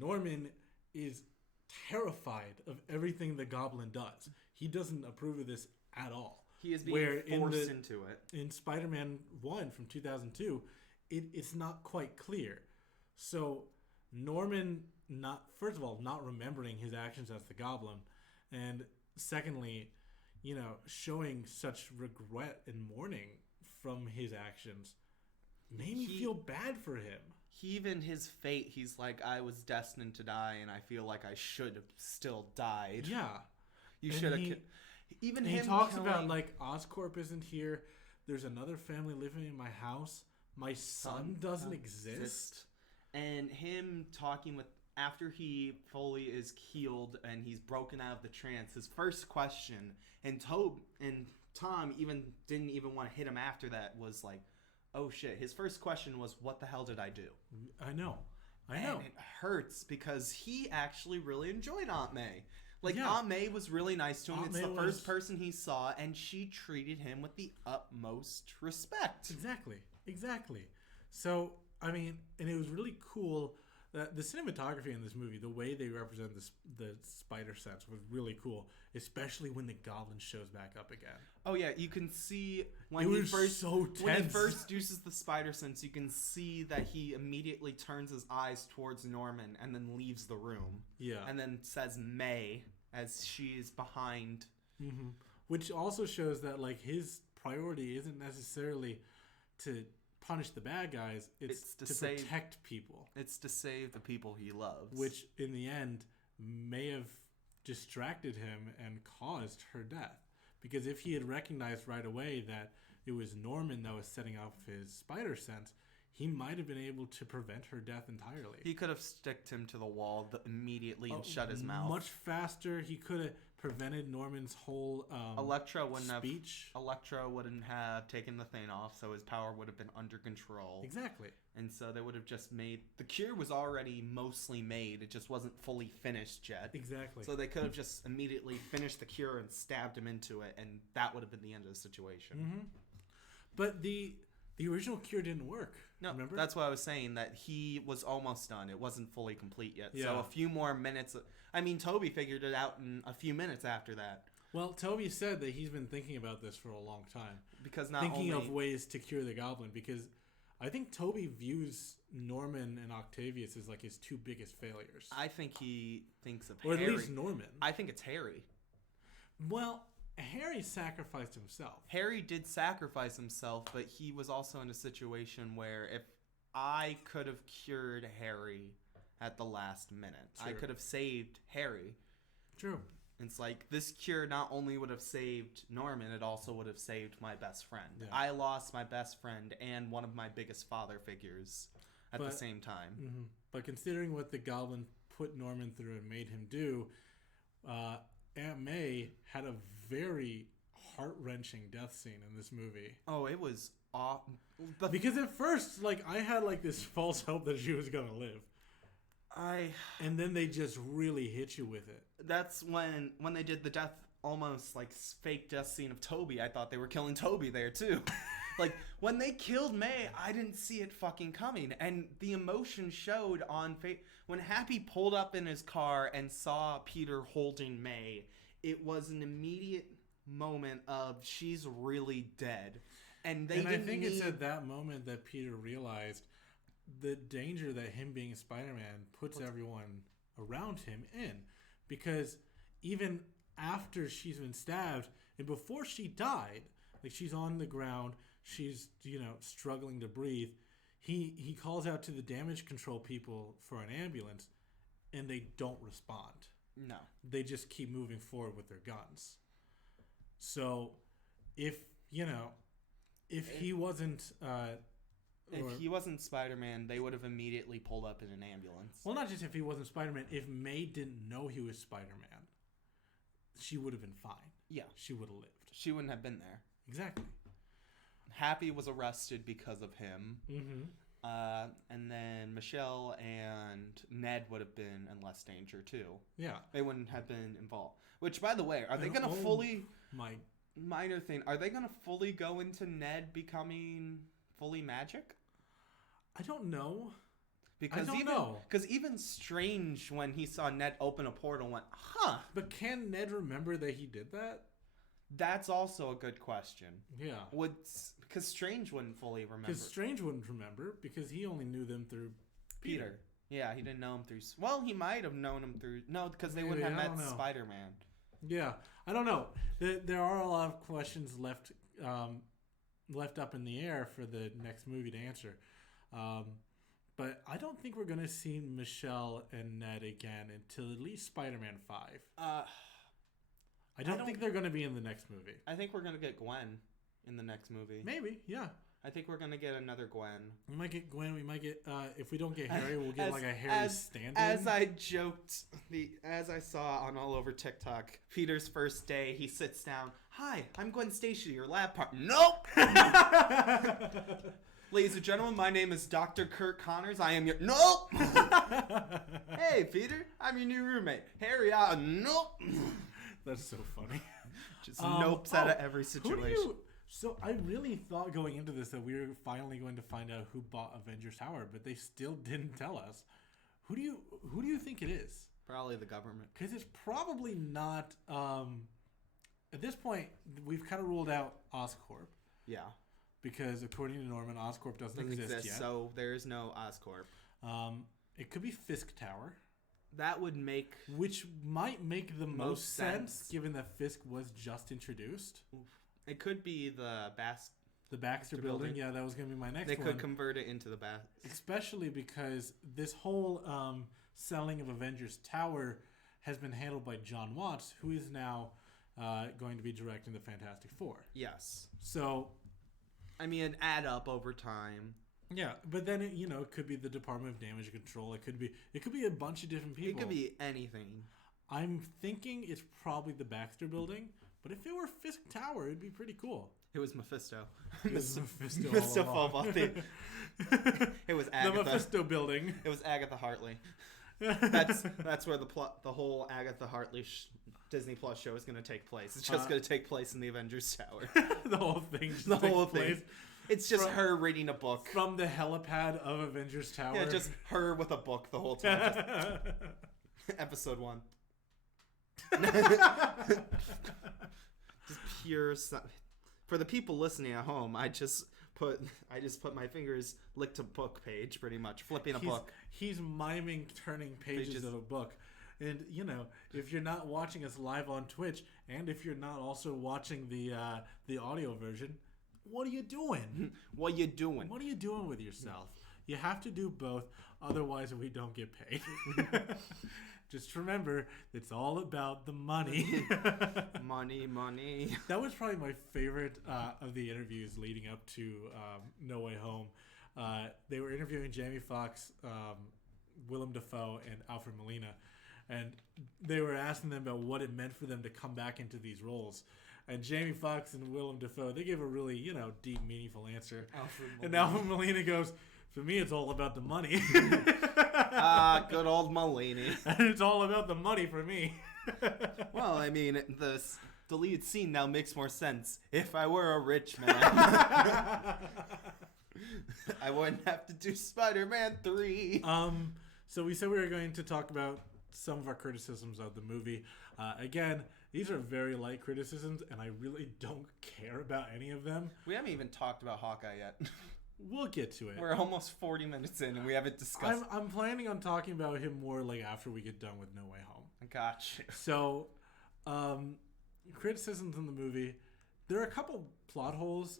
Norman is terrified of everything the Goblin does. He doesn't approve of this at all. He is being forced into it. In Spider-Man 1 from 2002, it's not quite clear. So Norman, first of all, not remembering his actions as the Goblin, and secondly, showing such regret and mourning from his actions made me feel bad for him. Even his fate, he's like, I was destined to die, and I feel like I should have still died. Yeah. You should have... Even him talks about, like, Oscorp isn't here. There's another family living in my house. My son doesn't exist. And him talking with... After he fully is healed and he's broken out of the trance, his first question, and Tom didn't even want to hit him after that, was like, oh shit. His first question was, what the hell did I do? I know. And it hurts because he actually really enjoyed Aunt May. Aunt May was really nice to him. It's the first person he saw, and she treated him with the utmost respect. Exactly. So, I mean, and it was really cool that the cinematography in this movie, the way they represent the spider sense was really cool, especially when the Goblin shows back up again. Oh yeah, you can see when he first uses the spider sense, you can see that he immediately turns his eyes towards Norman and then leaves the room. Yeah. And then says May as she's behind. Mm-hmm. Which also shows that, like, his priority isn't necessarily to punish the bad guys, it's to protect people. It's to save the people he loves. Which, in the end, may have distracted him and caused her death. Because if he had recognized right away that it was Norman that was setting off his spider sense, he might have been able to prevent her death entirely. He could have sticked him to the wall immediately and shut his mouth. Much faster. He could have prevented Norman's whole Elektra wouldn't have taken the thing off, so his power would have been under control. Exactly. And so they would have just made... The cure was already mostly made. It just wasn't fully finished yet. Exactly. So they could have just immediately finished the cure and stabbed him into it, and that would have been the end of the situation. Mm-hmm. But the original cure didn't work. No, remember? That's what I was saying, that he was almost done. It wasn't fully complete yet. Yeah. So a few more minutes... I mean, Toby figured it out in a few minutes after that. Well, Toby said that he's been thinking about this for a long time. Because thinking of ways to cure the Goblin, because I think Toby views Norman and Octavius as, like, his two biggest failures. I think he thinks of Harry. Or Harry. at least Norman. I think it's Harry. Well... Harry sacrificed himself. Harry did sacrifice himself, but he was also in a situation where if I could have cured Harry at the last minute, True. I could have saved Harry. True. It's like, this cure not only would have saved Norman, it also would have saved my best friend. Yeah. I lost my best friend and one of my biggest father figures at the same time. Mm-hmm. But considering what the Goblin put Norman through and made him do, Aunt May had a very heart-wrenching death scene in this movie. Oh, it was awful. Because at first, like, I had like this false hope that she was gonna live. And then they just really hit you with it. That's when they did the death, almost like fake death scene of Toby. I thought they were killing Toby there too. Like, when they killed May, I didn't see it fucking coming. And the emotion showed on when Happy pulled up in his car and saw Peter holding May. It was an immediate moment of, she's really dead. And I think it's at that moment that Peter realized the danger that him being Spider-Man puts everyone around him in. Because even after she's been stabbed, and before she died, like, she's on the ground, she's, struggling to breathe, he calls out to the damage control people for an ambulance, and they don't respond. No. They just keep moving forward with their guns. So, if he wasn't... if he wasn't Spider-Man, they would have immediately pulled up in an ambulance. Well, not just if he wasn't Spider-Man. If May didn't know he was Spider-Man, she would have been fine. Yeah. She would have lived. She wouldn't have been there. Exactly. Happy was arrested because of him. Mm-hmm. And then Michelle and Ned would have been in less danger, too. Yeah. They wouldn't have been involved. Which, by the way, are they going to fully... Minor thing. Are they going to fully go into Ned becoming fully magic? I don't know. Because even Strange, when he saw Ned open a portal, went, huh. But can Ned remember that he did that? That's also a good question. Yeah. Because Strange wouldn't fully remember. Because Strange wouldn't remember, because he only knew them through Peter. Yeah, he didn't know him through... Well, he might have known him through... No, because they wouldn't have met Spider-Man. Yeah. I don't know. There are a lot of questions left up in the air for the next movie to answer. But I don't think we're going to see Michelle and Ned again until at least Spider-Man 5. I don't think they're going to be in the next movie. I think we're going to get Gwen in the next movie. Maybe, yeah. I think we're going to get another Gwen. We might get Gwen. We might get, if we don't get Harry, we'll get like a Harry stand-in. As I joked, as I saw on all over TikTok, Peter's first day, he sits down. Hi, I'm Gwen Stacy, your lab partner. Nope! Ladies and gentlemen, my name is Dr. Kurt Connors. I am your... Nope! Hey, Peter, I'm your new roommate. Harry, nope! That's so funny. Just nopes out of every situation. So I really thought going into this that we were finally going to find out who bought Avengers Tower, but they still didn't tell us. Who do you think it is? Probably the government. Because it's probably not... at this point, we've kind of ruled out Oscorp. Yeah. Because according to Norman, Oscorp doesn't exist yet. So there is no Oscorp. It could be Fisk Tower. That would make... Which might make the most sense given that Fisk was just introduced. It could be the Baxter building. Yeah, that was going to be my next one. They could convert it into the Baxter. Especially because this whole selling of Avengers Tower has been handled by John Watts, who is now going to be directing the Fantastic Four. Yes. So... I mean, it'd add up over time. Yeah, but then it could be the Department of Damage Control. It could be a bunch of different people. It could be anything. I'm thinking it's probably the Baxter building, but if it were Fisk Tower, it'd be pretty cool. It was Mephisto. It was Mephisto. It was Agatha. The Mephisto building. It was Agatha Hartley. That's where the whole Agatha Hartley Disney Plus show is going to take place. It's just going to take place in the Avengers Tower. The whole thing. The whole thing. It's just her reading a book from the helipad of Avengers Tower. Yeah, just her with a book the whole time. Episode 1. Just pure. For the people listening at home, I just put my fingers licked a book page, pretty much flipping a book. He's miming turning pages of a book. And, if you're not watching us live on Twitch, and if you're not also watching the audio version, what are you doing? What are you doing? What are you doing with yourself? You have to do both, otherwise we don't get paid. Just remember, it's all about the money. Money. That was probably my favorite of the interviews leading up to No Way Home. They were interviewing Jamie Foxx, Willem Dafoe, and Alfred Molina. And they were asking them about what it meant for them to come back into these roles. And Jamie Foxx and Willem Dafoe, they gave a really, deep, meaningful answer. And Alfred Molina goes, for me, it's all about the money. Good old Mulaney. And it's all about the money for me. Well, I mean, the deleted scene now makes more sense. If I were a rich man, I wouldn't have to do Spider-Man 3. So we said we were going to talk about some of our criticisms of the movie. Again, these are very light criticisms, and I really don't care about any of them. We haven't even talked about Hawkeye yet. We'll get to it. We're almost 40 minutes in, and we haven't discussed. I'm planning on talking about him more like after we get done with No Way Home. Gotcha. So, criticisms in the movie. There are a couple plot holes,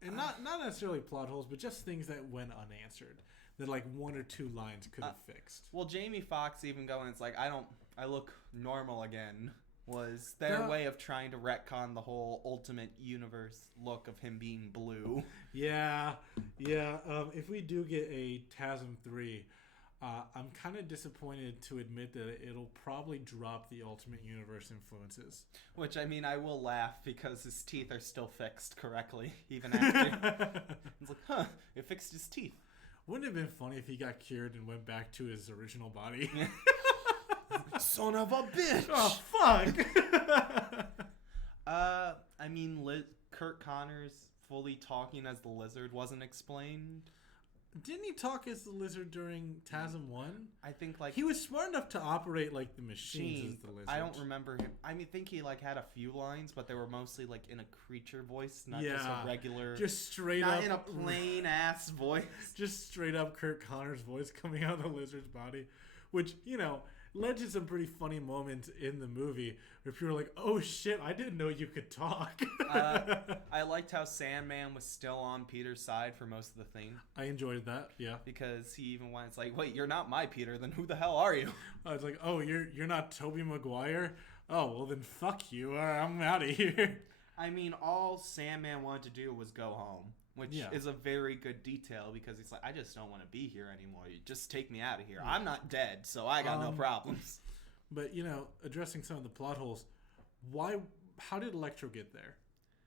and not necessarily plot holes, but just things that went unanswered that like one or two lines could have fixed. Well, Jamie Foxx even going, it's like I look normal again. Was their way of trying to retcon the whole Ultimate Universe look of him being blue. Yeah. If we do get a TASM 3, I'm kind of disappointed to admit that it'll probably drop the Ultimate Universe influences. Which, I mean, I will laugh because his teeth are still fixed correctly, even after. It's like, it fixed his teeth. Wouldn't it have been funny if he got cured and went back to his original body? Son of a bitch! Oh, fuck! I mean, Kurt Connors fully talking as the Lizard wasn't explained. Didn't he talk as the Lizard during TASM 1? I think, like... He was smart enough to operate, like, the machines as the Lizard. I don't remember him. I mean, think he, like, had a few lines, but they were mostly, like, in a creature voice, not just a regular... Just straight not up... in a plain-ass voice. Just straight up Kurt Connors' voice coming out of the Lizard's body. Which, led to some pretty funny moments in the movie where people were like, oh shit, I didn't know you could talk. I liked how Sandman was still on Peter's side for most of the thing. I enjoyed that, yeah. Because he even went, it's like, wait, you're not my Peter, then who the hell are you? I was like, oh, you're not Tobey Maguire? Oh, well then fuck you, I'm out of here. I mean, all Sandman wanted to do was go home. Which is a very good detail because he's like, I just don't want to be here anymore. You just take me out of here. I'm not dead, so I got no problems. But, addressing some of the plot holes, how did Electro get there?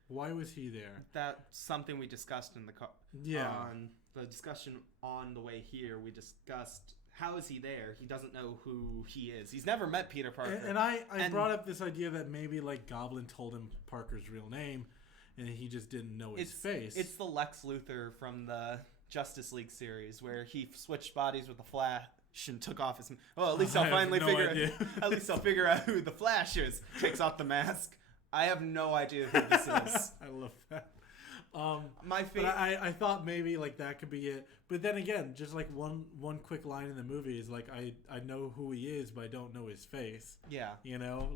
Why was he there? That's something we discussed in the on the discussion on the way here. We discussed how is he there? He doesn't know who he is. He's never met Peter Parker. And I brought up this idea that maybe like Goblin told him Parker's real name. And he just didn't know his face. It's the Lex Luthor from the Justice League series where he switched bodies with the Flash and took off his... Well, at least I'll finally At least I'll figure out who the Flash is. Takes off the mask. I have no idea who this is. I love that. My favorite... I thought maybe like that could be it. But then again, just like one quick line in the movie is like, I know who he is, but I don't know his face. Yeah.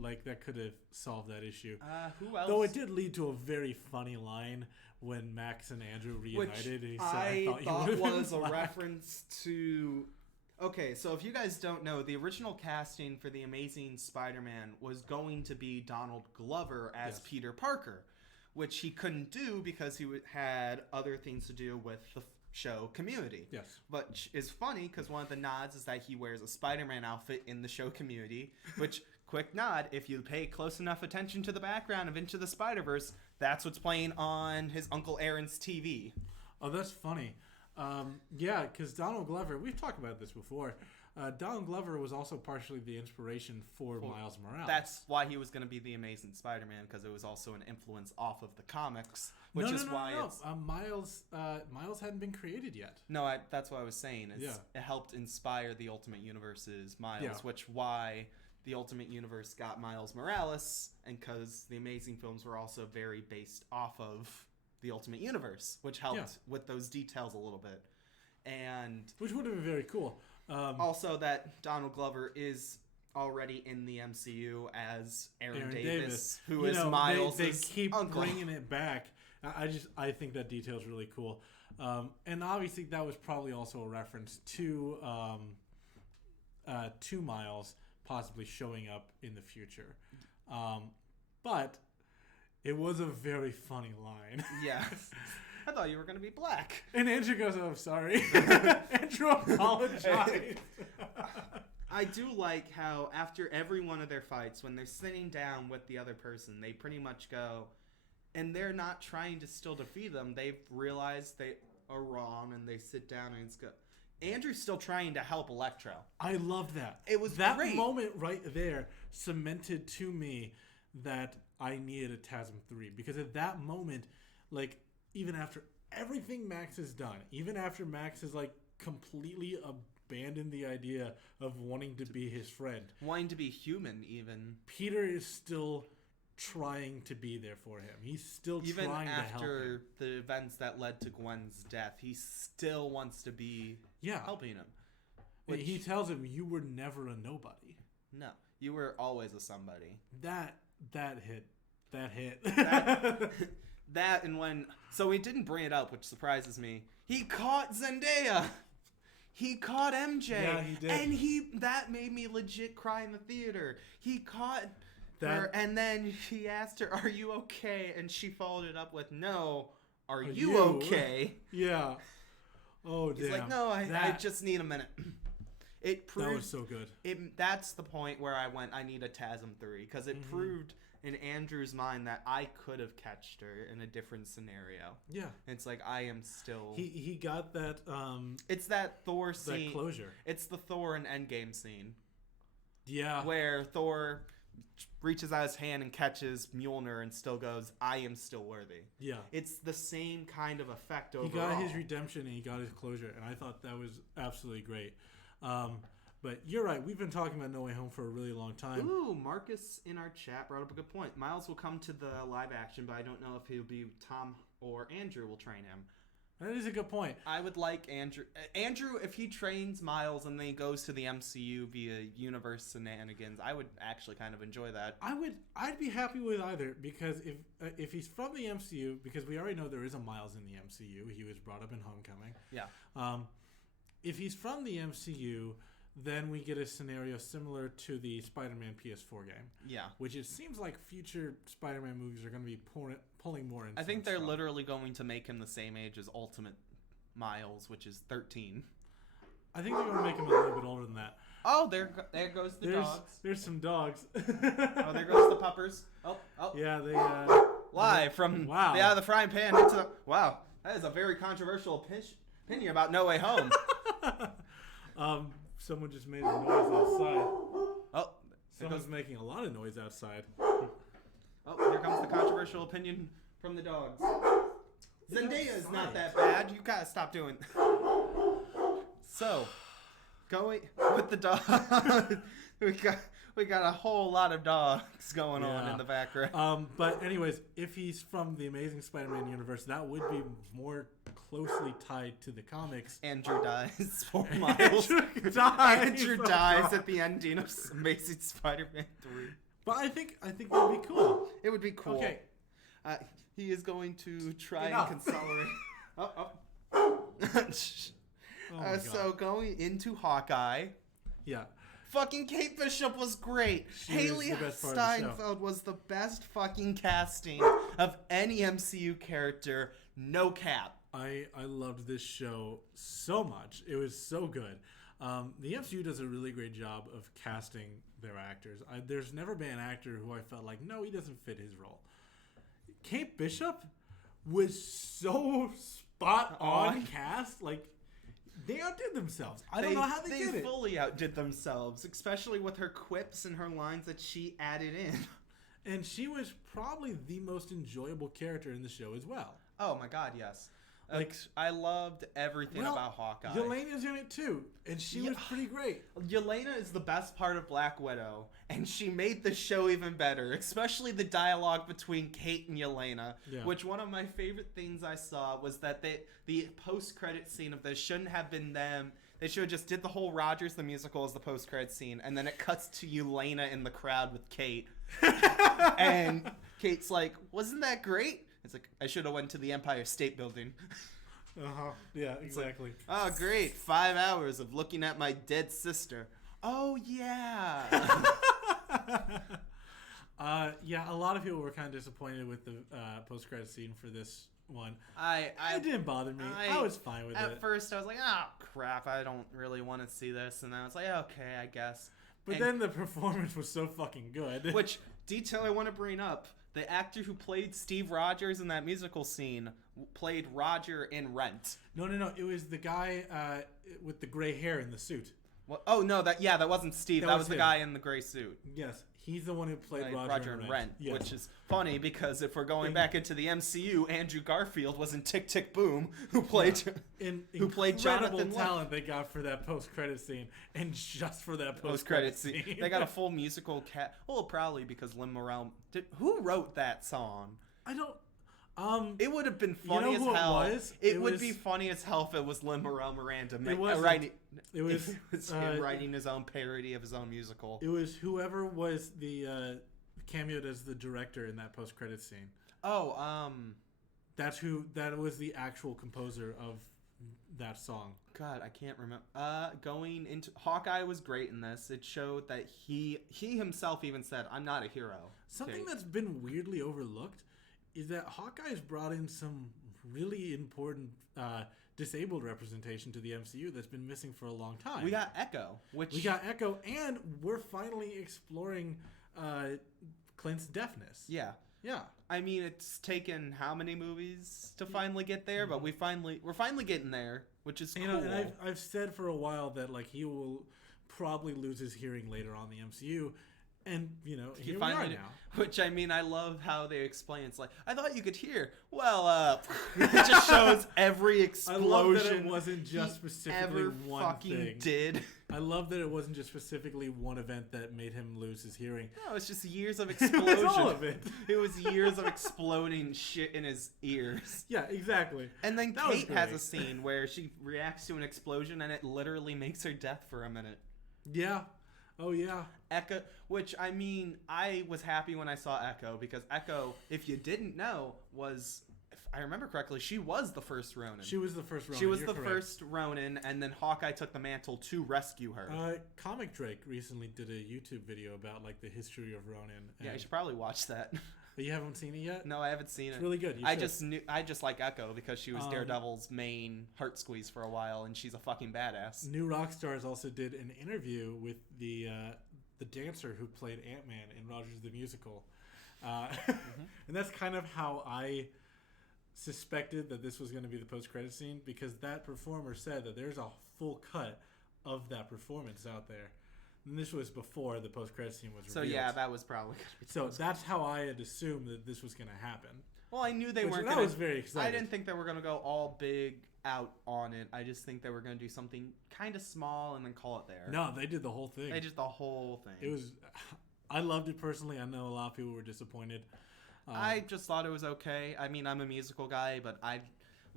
Like that could have solved that issue. Who else? Though it did lead to a very funny line when Max and Andrew reunited. Which and he said, I thought was a reference to... Okay, so if you guys don't know, the original casting for The Amazing Spider-Man was going to be Donald Glover as Peter Parker, which he couldn't do because he had other things to do with the show Community. Yes. Which is funny because one of the nods is that he wears a Spider-Man outfit in the show Community, which, quick nod, if you pay close enough attention to the background of Into the Spider-Verse, that's what's playing on his Uncle Aaron's TV. Oh, that's funny. Yeah, because Donald Glover, we've talked about this before. Donald Glover was also partially the inspiration for Miles Morales. That's why he was going to be the Amazing Spider-Man, because it was also an influence off of the comics, which is why it's... Miles hadn't been created yet. No, that's what I was saying. It helped inspire the Ultimate Universe's Miles, which why the Ultimate Universe got Miles Morales, and because the Amazing films were also very based off of the Ultimate Universe, which helped with those details a little bit. And which would have been very cool. Also that Donald Glover is already in the MCU as Aaron Davis, who is Miles' They keep uncle. Bringing it back. I think that detail is really cool. And obviously that was probably also a reference to to Miles possibly showing up in the future. But it was a very funny line. Yes. I thought you were going to be black. And Andrew goes, "Oh, sorry." Andrew apologized. I do like how after every one of their fights, when they're sitting down with the other person, they pretty much go, and they're not trying to still defeat them. They've realized they are wrong, and they sit down and it's go. Andrew's still trying to help Electro. I love that. It was that great. moment right there cemented to me that I needed a TASM 3, because at that moment, like, even after everything Max has done, even after Max has like completely abandoned the idea of wanting to be his friend, wanting to be human, even Peter is still trying to be there for him. He's still even trying to help him. after the events that led to Gwen's death, he still wants to be helping him. Which, he tells him, "You were never a nobody. No, you were always a somebody." That hit. That and when... So we didn't bring it up, which surprises me. He caught Zendaya. He caught MJ. Yeah, he did. And that made me legit cry in the theater. He caught her, and then he asked her, "Are you okay?" And she followed it up with, "No, are you okay?" Yeah. Oh, damn. He's like, "No, I just need a minute." It proved... That was so good. That's the point where I went, I need a TASM 3, because it proved... in Andrew's mind that I could have catched her in a different scenario. Yeah. It's like I am still... He got that... it's that Thor scene. That closure. It's the Thor and Endgame scene. Yeah. Where Thor reaches out his hand and catches Mjolnir and still goes, "I am still worthy." Yeah. It's the same kind of effect overall. He got his redemption and he got his closure, and I thought that was absolutely great. But you're right. We've been talking about No Way Home for a really long time. Ooh, Marcus in our chat brought up a good point. Miles will come to the live action, but I don't know if he'll be Tom or Andrew will train him. That is a good point. I would like Andrew. Andrew, if he trains Miles and then he goes to the MCU via universe shenanigans, I would actually kind of enjoy that. I'd be happy with either, because if he's from the MCU, because we already know there is a Miles in the MCU. He was brought up in Homecoming. Yeah. If he's from the MCU, then we get a scenario similar to the Spider-Man PS4 game. Yeah. Which it seems like future Spider-Man movies are going to be pulling more into. I think they're literally going to make him the same age as Ultimate Miles, which is 13. I think they're going to make him a little bit older than that. Oh, there goes the dogs. There's some dogs. Oh, there goes the puppers. Oh. Yeah, they... Live from the frying pan into the... Wow, that is a very controversial opinion about No Way Home. Someone just made a noise outside. Oh. Someone's making a lot of noise outside. Oh, here comes the controversial opinion from the dogs. Zendaya is not that bad. You gotta stop doing... So, going with the dog, we got a whole lot of dogs going on in the background. But anyways, if he's from the Amazing Spider-Man universe, that would be more closely tied to the comics. Andrew dies for Miles. Andrew dies at the ending of Amazing Spider-Man 3. But I think that would be cool. It would be cool. Okay. He is going to try and consolidate. So going into Hawkeye. Yeah. Fucking Kate Bishop was great. Haley Steinfeld was the best fucking casting of any MCU character. No cap. I loved this show so much. It was so good. The MCU does a really great job of casting their actors. There's never been an actor who I felt like, no, he doesn't fit his role. Kate Bishop was so spot on cast. Like, they outdid themselves. I don't know how they did it. They fully outdid themselves, especially with her quips and her lines that she added in. And she was probably the most enjoyable character in the show as well. Oh my god, yes. Like, I loved everything about Hawkeye. Yelena's in it too, and she was pretty great. Yelena is the best part of Black Widow, and she made the show even better, especially the dialogue between Kate and Yelena, which one of my favorite things I saw was that the post-credit scene of this shouldn't have been them. They should have just did the whole Rogers the Musical as the post-credit scene, and then it cuts to Yelena in the crowd with Kate. And Kate's like, wasn't that great? It's like, I should have went to the Empire State Building. Yeah, exactly. Like, oh, great. 5 hours of looking at my dead sister. Oh yeah. Yeah, a lot of people were kind of disappointed with the post-credit scene for this one. It didn't bother me. I was fine with it. At first, I was like, oh crap, I don't really want to see this, and then I was like, okay, I guess. But then the performance was so fucking good. Which detail I want to bring up: the actor who played Steve Rogers in that musical scene played Roger in Rent. No. It was the guy with the gray hair in the suit. Well, oh no, that wasn't Steve. That was the him. guy in the gray suit. Yes, he's the one who played Roger in Rent, yes. which is funny because if we're going back into the MCU, Andrew Garfield was in Tick Tick Boom, who played Jonathan talent they got for that post-credit scene, and just for that post-credit scene, they got a full musical cat. Well, probably because Lin-Manuel. Who wrote that song? I don't. It would have been funny as hell. It would be funny as hell if it was Lin-Manuel Miranda writing. It was him writing his own parody of his own musical. It was whoever was the cameoed as the director in that post-credit scene. Oh, that was the actual composer of that song. God, I can't remember. Going into Hawkeye was great in this. It showed that he himself even said, "I'm not a hero." Something that's been weirdly overlooked is that Hawkeye's brought in some really important disabled representation to the MCU that's been missing for a long time. We got Echo, and we're finally exploring Clint's deafness. Yeah. I mean, it's taken how many movies to finally get there, but we're finally getting there, which is cool. And I've said for a while that like he will probably lose his hearing later on in the MCU. And, here we are now. Which, I mean, I love how they explain. It's like, I thought you could hear. Well, it just shows every explosion. I love that it wasn't just specifically one thing. Did. I love that it wasn't just specifically one event that made him lose his hearing. No, it's just years of explosion. It's all of it. It was years of exploding shit in his ears. Yeah, exactly. And then Kate has a scene where she reacts to an explosion and it literally makes her deaf for a minute. Yeah. Oh, yeah. Echo, which, I mean, I was happy when I saw Echo, because Echo, if you didn't know, was, if I remember correctly, she was the first Ronin. She was the first Ronin. She was first Ronin, and then Hawkeye took the mantle to rescue her. Comic Drake recently did a YouTube video about, like, the history of Ronin. Yeah, you should probably watch that. But you haven't seen it yet? No, I haven't seen it. It's really good. I just like Echo because she was Daredevil's main heart squeeze for a while, and she's a fucking badass. New Rockstars also did an interview with the dancer who played Ant-Man in Rogers the Musical. And that's kind of how I suspected that this was going to be the post-credit scene, because that performer said that there's a full cut of that performance out there. And this was before the post-credit scene was revealed. So yeah, that was probably going to be so that's how I had assumed that this was going to happen. Well, I knew they weren't going to... I was very excited. I didn't think they were going to go all big out on it. I just think they were going to do something kind of small and then call it there. No, they did the whole thing. They did the whole thing. It was... I loved it personally. I know a lot of people were disappointed. I just thought it was okay. I mean, I'm a musical guy, but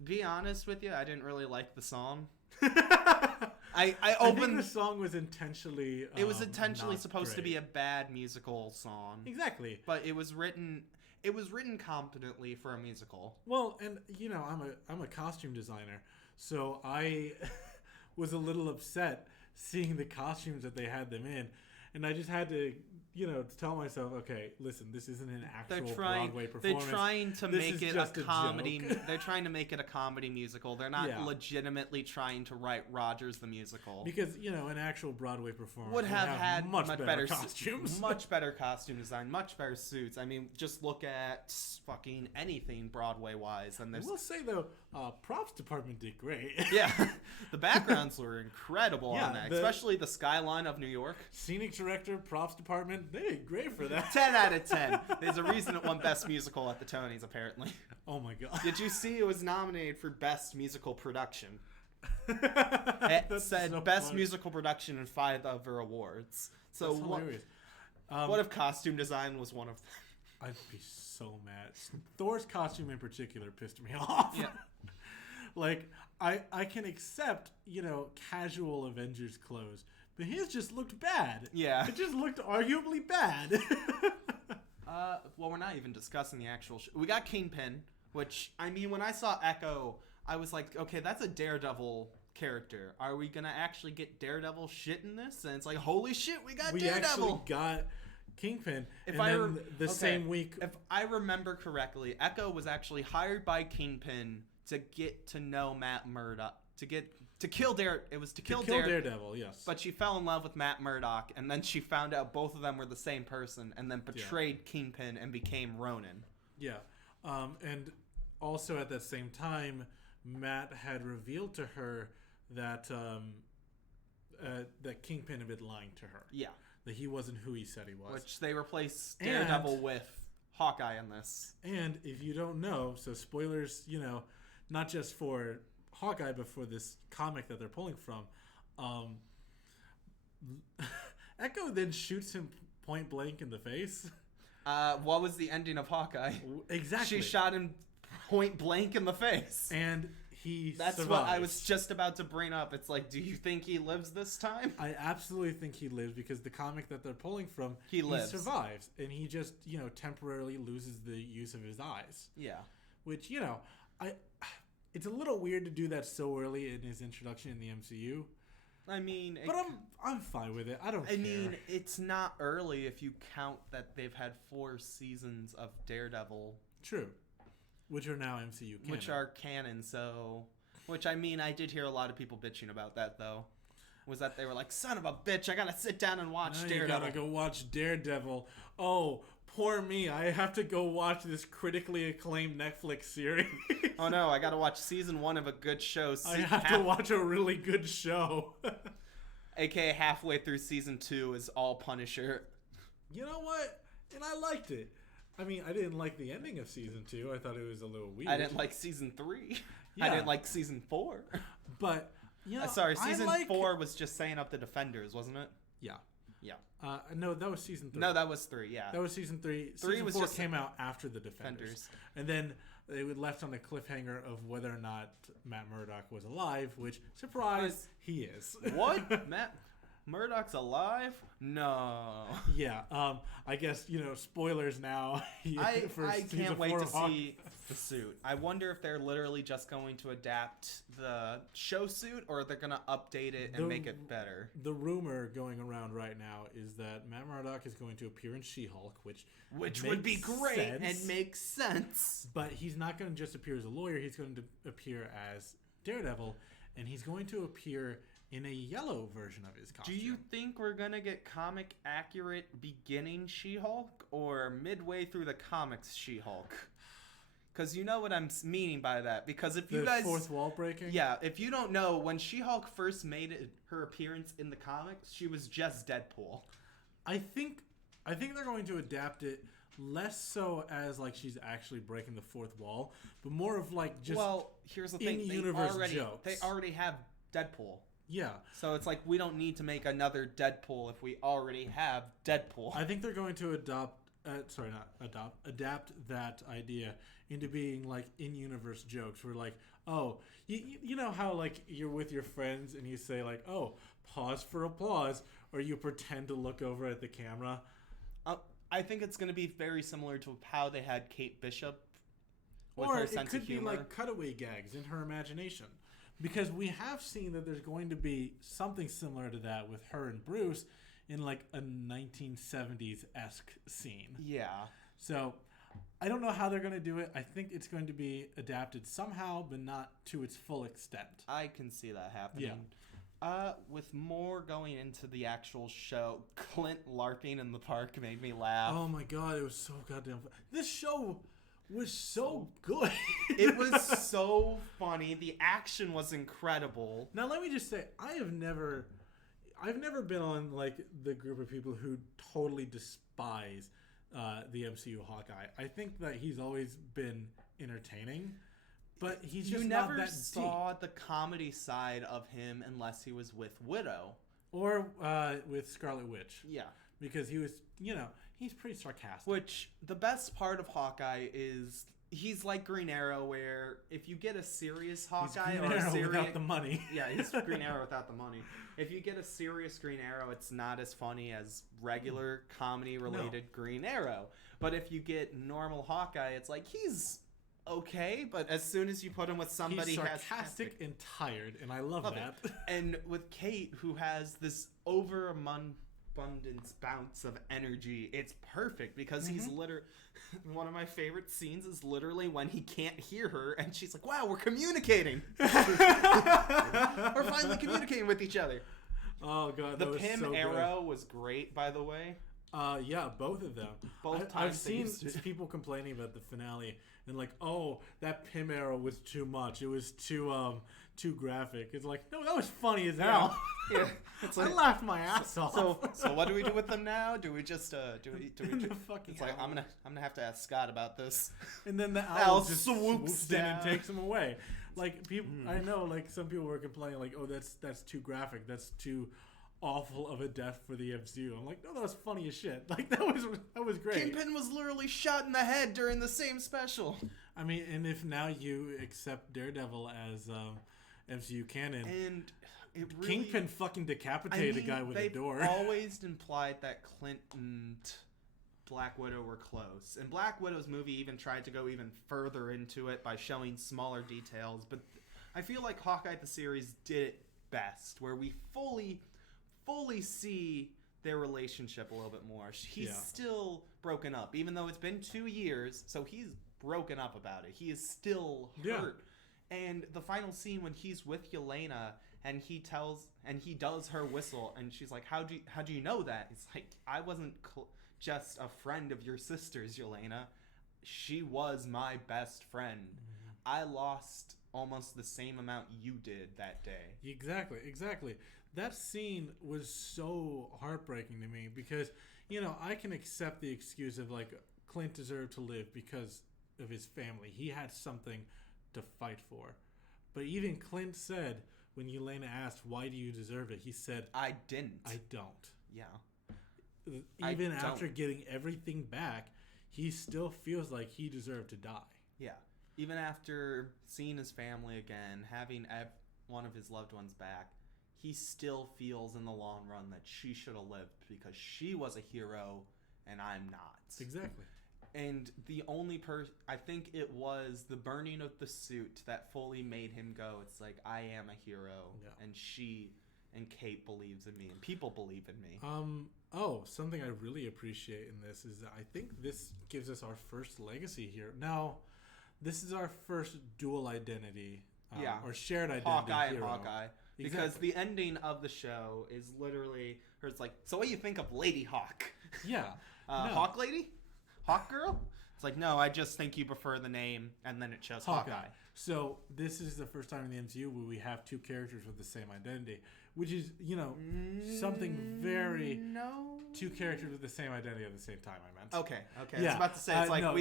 be honest with you, I didn't really like the song. I think the song was intentionally... it was intentionally supposed to be a bad musical song. Exactly. But it was written competently for a musical. Well, and I'm a costume designer, so I was a little upset seeing the costumes that they had them in, and I just had to tell myself, okay, listen, this isn't an actual Broadway performance. They're trying to make it a comedy. They're trying to make it a comedy musical. They're not legitimately trying to write Rogers the musical. Because an actual Broadway performance would have had much better costumes, much better costume design, much better suits. I mean, just look at fucking anything Broadway wise. And I will say though, props department did great. Yeah, the backgrounds were incredible on that, especially the skyline of New York. Scenic director, props department. They did great for that. 10 out of 10. There's a reason it won Best Musical at the Tonys, apparently. Oh my god. Did you see it was nominated for Best Musical Production? It said so Best Musical Production and 5 other awards. So that's hilarious. What if costume design was one of them? I'd be so mad. Thor's costume in particular pissed me off. Yeah. Like, I can accept, casual Avengers clothes. But his just looked bad. Yeah. It just looked arguably bad. Well, we're not even discussing the actual... We got Kingpin, which, I mean, when I saw Echo, I was like, okay, that's a Daredevil character? Are we gonna actually get Daredevil shit in this? And it's like, holy shit, we got We Daredevil. actually got Kingpin. Same week. If I remember correctly, Echo was actually hired by Kingpin to get to know Matt Murdock, to kill Daredevil, yes. But she fell in love with Matt Murdock, and then she found out both of them were the same person, and then betrayed Kingpin and became Ronin. Yeah. And also at that same time, Matt had revealed to her that that Kingpin had been lying to her. Yeah. That he wasn't who he said he was. Which they replaced Daredevil with Hawkeye in this. And if you don't know, so spoilers, not just for Hawkeye, but for this comic that they're pulling from, Echo then shoots him point blank in the face. What was the ending of Hawkeye? Exactly. She shot him point blank in the face. And he That's survives. What I was just about to bring up. It's like, do you think he lives this time? I absolutely think he lives, because the comic that they're pulling from, he survives. And he just, temporarily loses the use of his eyes. Yeah. Which, it's a little weird to do that so early in his introduction in the MCU. I mean... But I'm fine with it. I don't care. I mean, it's not early if you count that they've had 4 seasons of Daredevil. True. Which are now MCU canon. Which are canon, so... Which, I mean, I did hear a lot of people bitching about that, though. Was that they were like, son of a bitch, I gotta sit down and watch Daredevil. You gotta go watch Daredevil. Oh, poor me. I have to go watch this critically acclaimed Netflix series. Oh no, I gotta watch season 1 of a good show. I have to watch a really good show. AKA halfway through season 2 is all Punisher. You know what? And I liked it. I mean, I didn't like the ending of season 2. I thought it was a little weird. I didn't like season 3. Yeah. I didn't like season 4. But, sorry, season 4 was just saying up the Defenders, wasn't it? Yeah. Yeah. No, that was season 3. No, that was 3, yeah. That was season 3. Season 4 came out after the Defenders. And then they were left on the cliffhanger of whether or not Matt Murdock was alive, which, surprise, he is. What? Matt Murdock's alive? No. Yeah. I guess, spoilers now. I can't wait to see the suit. I wonder if they're literally just going to adapt the show suit, or they're going to update it and make it better. The rumor going around right now is that Matt Murdock is going to appear in She-Hulk, which would be great and makes sense. But he's not going to just appear as a lawyer. He's going to appear as Daredevil, and he's going to appear in a yellow version of his costume. Do you think we're going to get comic accurate beginning She-Hulk or midway through the comics She-Hulk? Because you know what I'm meaning by that. Because if you guys... fourth wall breaking? Yeah, if you don't know, when She-Hulk first made her appearance in the comics, she was just Deadpool. I think they're going to adapt it less so as like she's actually breaking the fourth wall, but more of like just here's the thing. jokes. They already have Deadpool. Yeah. So it's like we don't need to make another Deadpool if we already have Deadpool. I think they're going to adapt that idea into being like in-universe jokes. Where like, oh, you know how like you're with your friends and you say like, oh, pause for applause, or you pretend to look over at the camera. I think it's going to be very similar to how they had Kate Bishop with or her it sense could of be humor. like cutaway gags in her imagination. Because we have seen that there's going to be something similar to that with her and Bruce in like a 1970s-esque scene. Yeah. So I don't know how they're going to do it. I think it's going to be adapted somehow, but not to its full extent. I can see that happening. Yeah. With more going into the actual show, Clint LARPing in the park made me laugh. Oh my god, it was so goddamn fun. This show was so good. It was so funny. The action was incredible. Now let me just say, I've never been on like the group of people who totally despise the MCU Hawkeye. I think that he's always been entertaining, but he's just not that deep. You never saw the comedy side of him unless he was with Widow or with Scarlet Witch. Yeah, because he was, he's pretty sarcastic. Which the best part of Hawkeye is he's like Green Arrow, where if you get a serious Hawkeye he's Green Arrow without the money. Yeah, he's Green Arrow without the money. If you get a serious Green Arrow, it's not as funny as regular comedy related Green Arrow. But if you get normal Hawkeye, it's like he's okay, but as soon as you put him with somebody He's sarcastic and tired, and I love that. And with Kate, who has this overabundance bounce of energy, it's perfect because he's literally... One of my favorite scenes is literally when he can't hear her, and she's like, wow, we're communicating! We're finally communicating with each other. Oh, God, the that was Pym so arrow was great, by the way. Yeah, both of them. I've seen people complaining about the finale and like, oh, that Pym arrow was too much. It was too graphic. It's like, no, that was funny as hell. Yeah. It's like, I laughed my ass off. So what do we do with them now? Do we just do we fucking it's like I'm gonna have to ask Scott about this. And then the owl just swoops in and takes him away. Like people, I know, like some people were complaining, like, oh, that's too graphic. That's too awful of a death for the MCU. I'm like, no, that was funny as shit. Like that was great. Kingpin was literally shot in the head during the same special. I mean, and if now you accept Daredevil as MCU canon, and it really, Kingpin fucking decapitated a guy with a door. They've always implied that Clint and Black Widow were close, and Black Widow's movie even tried to go even further into it by showing smaller details. But I feel like Hawkeye the series did it best, where we fully see their relationship a little bit more. He's still broken up, even though it's been 2 years, so he's broken up about it. He is still hurt. And the final scene when he's with Yelena and he does her whistle, and she's like, how do you know that? It's like, I wasn't just a friend of your sister's, Yelena. She was my best friend. I lost almost the same amount you did that day. Exactly. That scene was so heartbreaking to me because, you know, I can accept the excuse of like Clint deserved to live because of his family. He had something to fight for. But even Clint said, when Yelena asked, why do you deserve it? He said, I didn't. I don't. Yeah. Even after getting everything back, he still feels like he deserved to die. Yeah. Even after seeing his family again, having one of his loved ones back, he still feels in the long run that she should have lived because she was a hero and I'm not. Exactly. And the only I think it was the burning of the suit that fully made him go, it's like, I am a hero. Yeah. And she and Kate believes in me and people believe in me. Something I really appreciate in this is that I think this gives us our first legacy here. Now, this is our first dual identity. Or shared identity. Hawkeye hero. And Hawkeye. Because the ending of the show is literally, her, it's like, so what do you think of Lady Hawk? Yeah. Hawk Lady? Hawk Girl? It's like, no, I just think you prefer the name, and then it shows Hawkeye. So this is the first time in the MCU where we have two characters with the same identity, which is, you know, something very... No. Two characters with the same identity at the same time, I meant. Okay. Yeah. I was about to say, it's like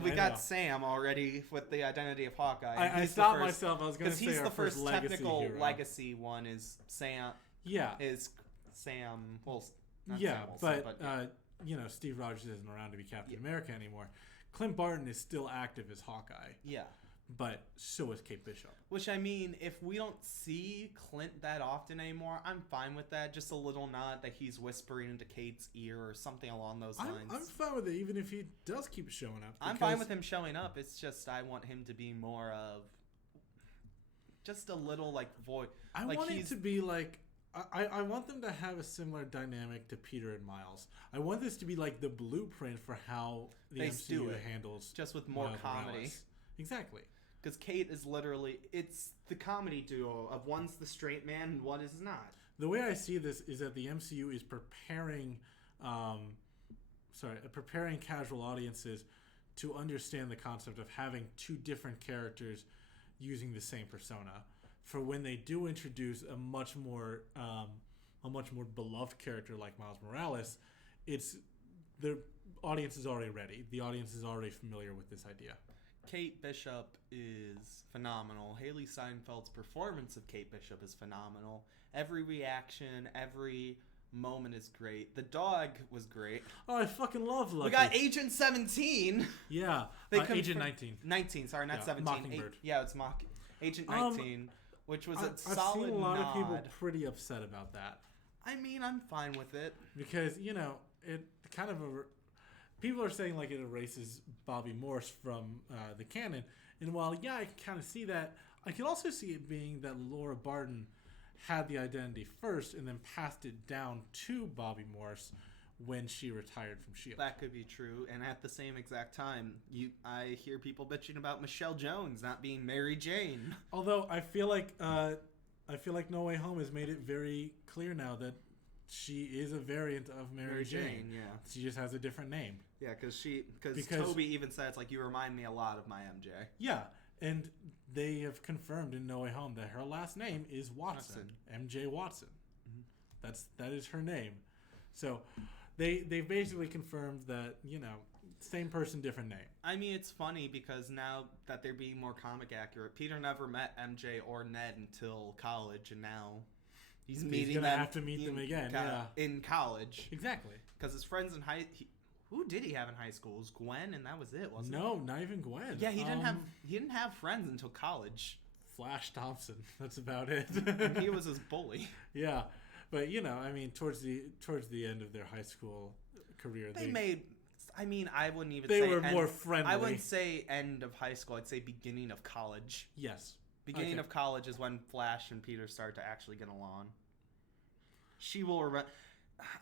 we got Sam already with the identity of Hawkeye. I stopped myself. I was going to say because he's the first technical hero. legacy one is Sam. Yeah. Is Sam... Well, yeah, Sam Wilson, but you know, Steve Rogers isn't around to be Captain America anymore. Clint Barton is still active as Hawkeye. Yeah. But so is Kate Bishop. Which, I mean, if we don't see Clint that often anymore, I'm fine with that. Just a little nod that he's whispering into Kate's ear or something along those lines. I'm fine with it, even if he does keep showing up. I'm fine with him showing up. It's just I want him to be more of just a little, like, voice. I want it to be like... I want them to have a similar dynamic to Peter and Miles. I want this to be like the blueprint for how the MCU handles just with more comedy. Morales. Exactly. Because Kate is literally, it's the comedy duo of one's the straight man and one is not. The way I see this is that the MCU is preparing casual audiences to understand the concept of having two different characters using the same persona. For when they do introduce a much more beloved character like Miles Morales, the audience is already ready. The audience is already familiar with this idea. Kate Bishop is phenomenal. Haley Steinfeld's performance of Kate Bishop is phenomenal. Every reaction, every moment is great. The dog was great. Oh, I fucking love Lucky. We got Agent 17. Yeah, Agent 19. 19, sorry, not 17. Mockingbird. It's Agent 19, which was a solid I've seen a lot nod. of people pretty upset about that. I mean, I'm fine with it. Because, you know, it kind of... people are saying like it erases Bobby Morse from the canon. And while, yeah, I can kind of see that, I can also see it being that Laura Barton had the identity first and then passed it down to Bobby Morse when she retired from S.H.I.E.L.D. That could be true. And at the same exact time, I hear people bitching about Michelle Jones not being Mary Jane. Although I feel like No Way Home has made it very clear now that she is a variant of Mary Jane. Yeah. She just has a different name. Yeah, because Toby even said, it's like, you remind me a lot of my MJ. Yeah, and they have confirmed in No Way Home that her last name is Watson. MJ Watson. Mm-hmm. That is her name. So they basically confirmed that, same person, different name. I mean, it's funny because now that they're being more comic accurate, Peter never met MJ or Ned until college, and now he's meeting gonna them. Have to meet them again, in college. Exactly. Because his friends in who did he have in high school? It was Gwen, and that was it, wasn't it? No, not even Gwen. Yeah, he didn't have friends until college. Flash Thompson. That's about it. And he was his bully. Yeah, but I mean, towards the end of their high school career, they made. I mean, I wouldn't even they say were more friendly. I wouldn't say end of high school. I'd say beginning of college. Yes. Beginning of college is when Flash and Peter start to actually get along. She will remember.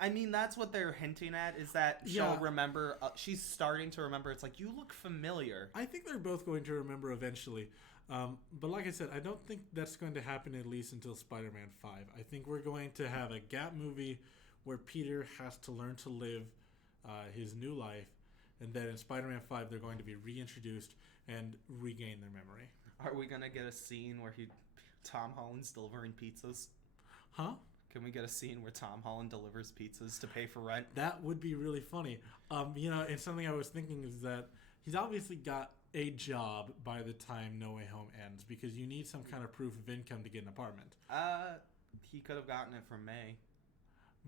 I mean, that's what they're hinting at, is that she'll remember. She's starting to remember. It's like, you look familiar. I think they're both going to remember eventually. But like I said, I don't think that's going to happen at least until Spider-Man 5. I think we're going to have a gap movie where Peter has to learn to live his new life. And then in Spider-Man 5, they're going to be reintroduced and regain their memory. Are we going to get a scene where Tom Holland's delivering pizzas? Huh? Can we get a scene where Tom Holland delivers pizzas to pay for rent? That would be really funny. And something I was thinking is that he's obviously got a job by the time No Way Home ends, because you need some kind of proof of income to get an apartment. He could have gotten it from May.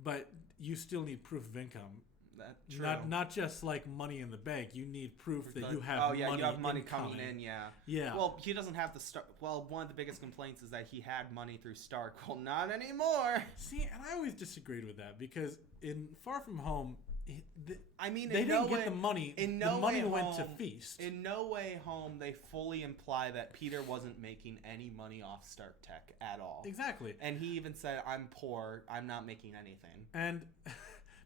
But you still need proof of income. That's true. Not just like money in the bank. You need proof that you have. Oh yeah, money you have money incoming. coming in. Yeah. Yeah. Well, he doesn't have to start. Well, one of the biggest complaints is that he had money through Stark. Well, not anymore. See, and I always disagreed with that, because in Far From Home, I mean, they didn't get the money. The money went to Feast. In No Way Home, they fully imply that Peter wasn't making any money off Stark Tech at all. Exactly. And he even said, "I'm poor. I'm not making anything." And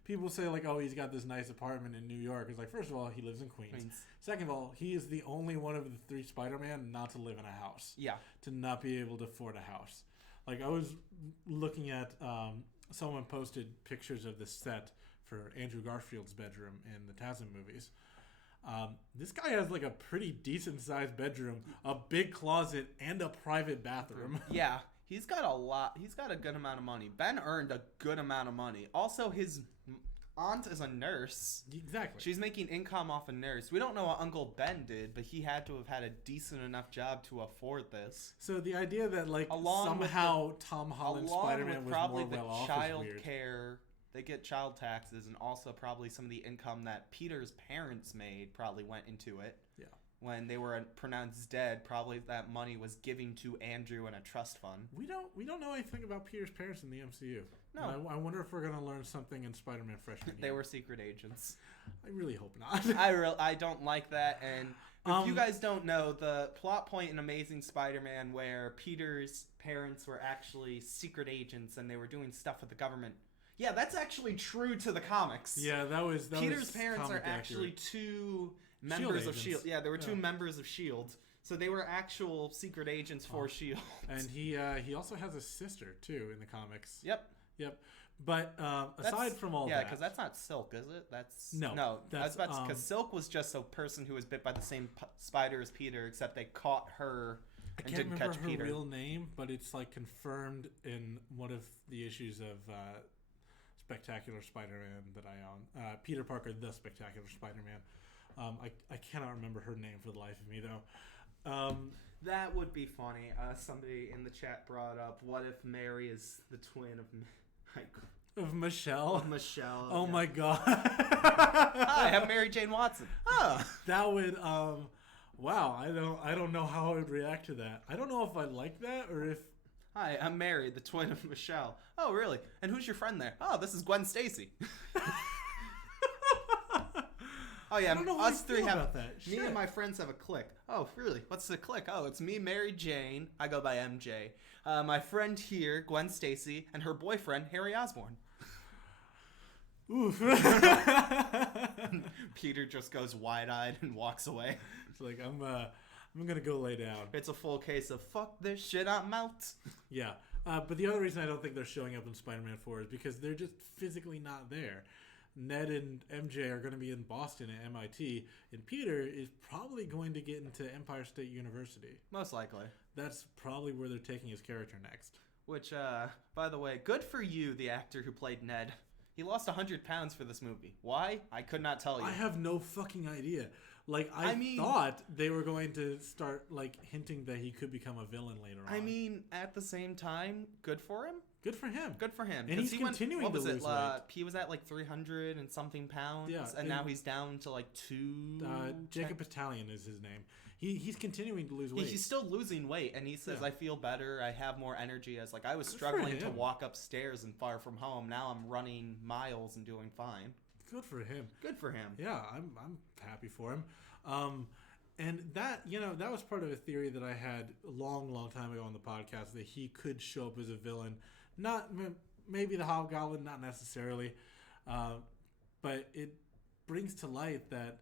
people say, like, oh, he's got this nice apartment in New York. It's like, first of all, he lives in Queens. Second of all, he is the only one of the three Spider-Man not to live in a house. Yeah. To not be able to afford a house. Like, I was looking at, someone posted pictures of the set for Andrew Garfield's bedroom in the TASM movies. This guy has, like, a pretty decent-sized bedroom, a big closet, and a private bathroom. Yeah. He's got a lot. He's got a good amount of money. Ben earned a good amount of money. Also, his aunt is a nurse. Exactly. She's making income off a nurse. We don't know what Uncle Ben did, but he had to have had a decent enough job to afford this. So the idea that, like, somehow Tom Holland's Spider-Man was more well off is weird. Care, they get child taxes, and also probably some of the income that Peter's parents made probably went into it. Yeah. When they were pronounced dead, probably that money was given to Andrew in a trust fund. We don't know anything about Peter's parents in the MCU. No. I wonder if we're going to learn something in Spider-Man freshman year. They were secret agents. I really hope not. I don't like that. And if you guys don't know, the plot point in Amazing Spider-Man where Peter's parents were actually secret agents and they were doing stuff with the government. Yeah, that's actually true to the comics. Yeah, that Peter's parents are actually two members of S.H.I.E.L.D. Yeah, there were two members of S.H.I.E.L.D. So they were actual secret agents for S.H.I.E.L.D. And he also has a sister, too, in the comics. Yep. But aside from all that... Yeah, because that's not Silk, is it? No. That's because Silk was just a person who was bit by the same spider as Peter, except they caught her and didn't catch Peter. I can't remember her real name, but it's like confirmed in one of the issues of Spectacular Spider-Man that I own. Peter Parker, the Spectacular Spider-Man. I cannot remember her name for the life of me, though. That would be funny. Somebody in the chat brought up, what if Mary is the twin of Michelle? Of Michelle. Oh my god. Hi, I'm Mary Jane Watson. That would, wow, I don't know how I would react to that. I don't know if I like that or if... Hi, I'm Mary, the twin of Michelle. Oh, really? And who's your friend there? Oh, this is Gwen Stacy. Oh yeah, I don't know how us I three feel have about that. me Shit. and my friends have a clique. Oh really? What's the clique? Oh, it's me, Mary Jane. I go by MJ. My friend here, Gwen Stacy, and her boyfriend, Harry Osborn. Oof. Peter just goes wide-eyed and walks away. It's like I'm gonna go lay down. It's a full case of fuck this shit, I'm out. Yeah. But the other reason I don't think they're showing up in Spider-Man 4 is because they're just physically not there. Ned and MJ are going to be in Boston at MIT, and Peter is probably going to get into Empire State University. Most likely. That's probably where they're taking his character next. Which, by the way, good for you, the actor who played Ned. He lost 100 pounds for this movie. Why? I could not tell you. I have no fucking idea. Like, I mean, thought they were going to start, like, hinting that he could become a villain later on. I mean, at the same time, good for him. Good for him. Good for him. And he's continuing to lose weight. He was at like 300 and something pounds, Yeah, and now he's down to like 2. Jacob Battalion is his name. He's continuing to lose weight. He's still losing weight, and he says, Yeah. "I feel better. I have more energy." As like I was Good for struggling to him. walk upstairs and far from home. Now I'm running miles and doing fine. Good for him. Good for him. Yeah, I'm happy for him. And that, that was part of a theory that I had a long time ago on the podcast, that he could show up as a villain. Not maybe the Hobgoblin, not necessarily, but it brings to light that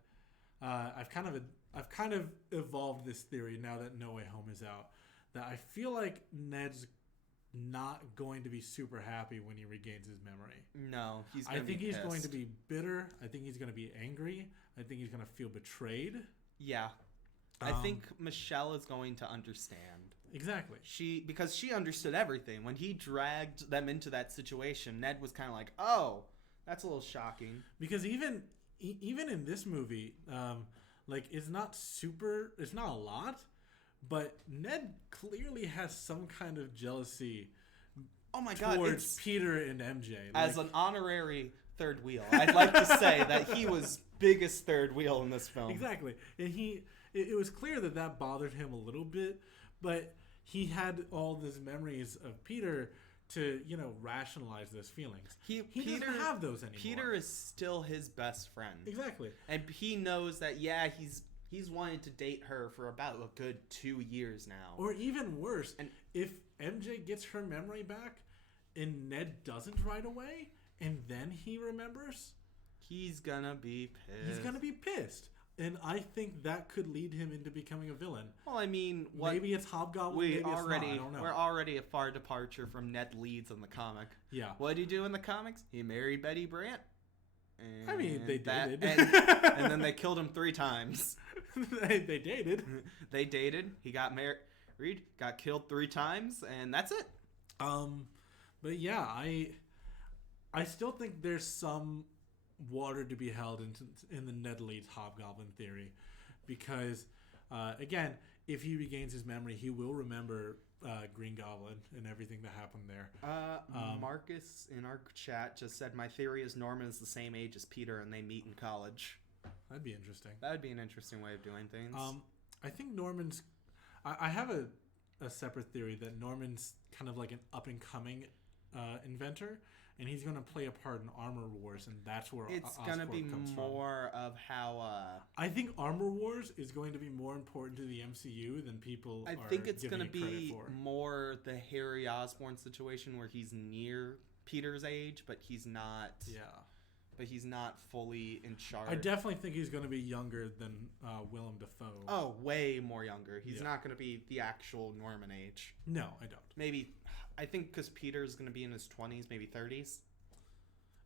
I've kind of evolved this theory now that No Way Home is out, that I feel like Ned's not going to be super happy when he regains his memory. No, he's. I think he's going to pissed. be bitter. I think he's going to be angry. I think he's going to feel betrayed. Yeah, I think Michelle is going to understand. Exactly. Because she understood everything. When he dragged them into that situation, Ned was kind of like, "Oh, that's a little shocking." Because even in this movie, it's not a lot, but Ned clearly has some kind of jealousy. Oh my God! Towards Peter and MJ. As an honorary third wheel, I'd like to say that he was biggest third wheel in this film. Exactly, and it was clear that bothered him a little bit, but he had all these memories of Peter to rationalize those feelings. He doesn't have those anymore. Peter is still his best friend. Exactly, and he knows that. Yeah, he's wanted to date her for about a good 2 years now. Or even worse, and if MJ gets her memory back and Ned doesn't right away, and then he remembers, he's gonna be pissed. He's gonna be pissed. And I think that could lead him into becoming a villain. Well, I mean, maybe it's Hobgoblin. Maybe it's not. I don't know. We're already a far departure from Ned Leeds in the comic. Yeah. What did he do in the comics? He married Betty Brant. I mean, they dated. And then they killed him 3 times. They dated. They dated. He got married, got killed 3 times, and that's it. But yeah, I still think there's some water to be held in the Ned Leeds Hobgoblin theory, because again, if he regains his memory, he will remember Green Goblin and everything that happened there. Marcus in our chat just said, "My theory is Norman is the same age as Peter and they meet in college." That'd be interesting. That would be an interesting way of doing things. I think Norman's. I have a separate theory that Norman's kind of like an up and coming inventor, and he's going to play a part in Armor Wars, and that's where it's going to be more of how. I think Armor Wars is going to be more important to the MCU than people. I think it's going to be more the Harry Osborn situation where he's near Peter's age, but he's not. Yeah. But he's not fully in charge. I definitely think he's going to be younger than Willem Dafoe. Oh, way more younger. He's not going to be the actual Norman age. No, I don't. Maybe, I think because Peter's going to be in his 20s, maybe 30s.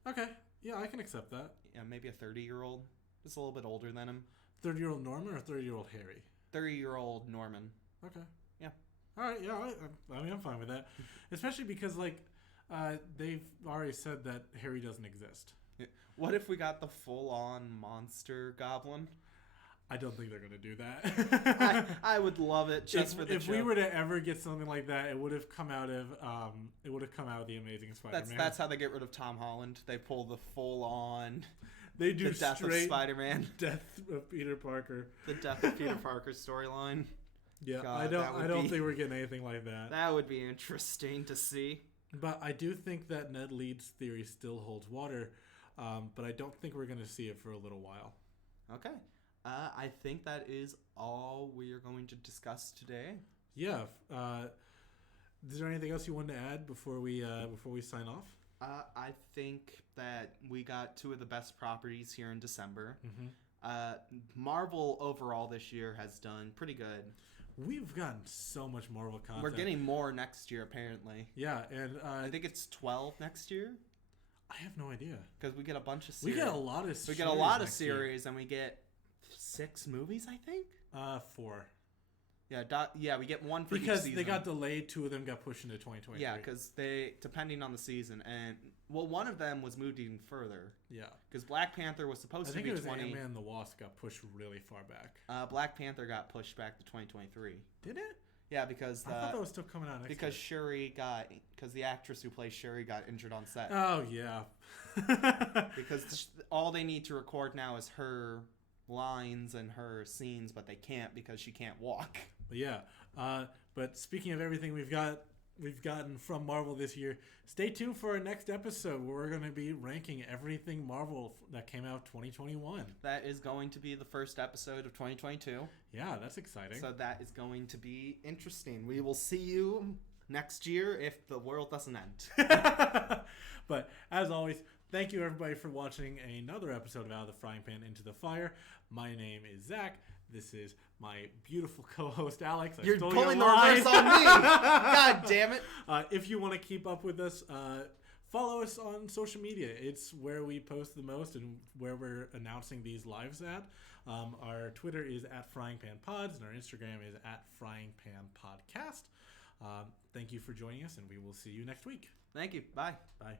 Okay. Yeah, I can accept that. Yeah, maybe a 30-year-old. Just a little bit older than him. 30-year-old Norman or 30-year-old Harry? 30-year-old Norman. Okay. Yeah. All right. Yeah, I mean, I'm fine with that. Especially because, they've already said that Harry doesn't exist. What if we got the full-on monster goblin? I don't think they're going to do that. I would love it just for the If we were to ever get something like that, it would have come out of the Amazing Spider-Man. That's how they get rid of Tom Holland. They pull the full-on. They do the death straight of Spider-Man. Death of Peter Parker. The death of Peter Parker storyline. Yeah, God, I don't think we're getting anything like that. That would be interesting to see. But I do think that Ned Leeds' theory still holds water. But I don't think we're going to see it for a little while. Okay. I think that is all we are going to discuss today. Yeah. Is there anything else you wanted to add before we sign off? I think that we got 2 of the best properties here in December. Marvel overall this year has done pretty good. We've gotten so much Marvel content. We're getting more next year, apparently. Yeah, and I think it's 12 next year. I have no idea. Because we get a bunch of series. We get a lot of series, and we get 6 movies, I think? 4. Yeah, we get 1 for each because season. They got delayed. 2 of them got pushed into 2023. Yeah, because they, depending on the season, and one of them was moved even further. Yeah, because Black Panther was supposed to be 20. I think it was Ant-Man and the Wasp got pushed really far back. Black Panther got pushed back to 2023. Did it? Yeah, because I thought that was still coming out next year. Because the actress who plays Shuri got injured on set. Oh yeah. Because all they need to record now is her lines and her scenes, but they can't because she can't walk. Yeah. But speaking of everything we've gotten from Marvel this year, stay tuned for our next episode where we're going to be ranking everything Marvel that came out 2021. That is going to be the first episode of 2022. Yeah, that's exciting. So that is going to be interesting. We will see you next year if the world doesn't end. But as always, thank you everybody for watching another episode of Out of the Frying Pan into the Fire. My name is Zach. This is my beautiful co-host Alex. You're pulling the reverse on me. God damn it. If you want to keep up with us, follow us on social media. It's where we post the most and where we're announcing these lives at. Our Twitter is @FryingPanPods and our Instagram is @FryingPanPodcast. Thank you for joining us, and we will see you next week. Thank you. Bye. Bye.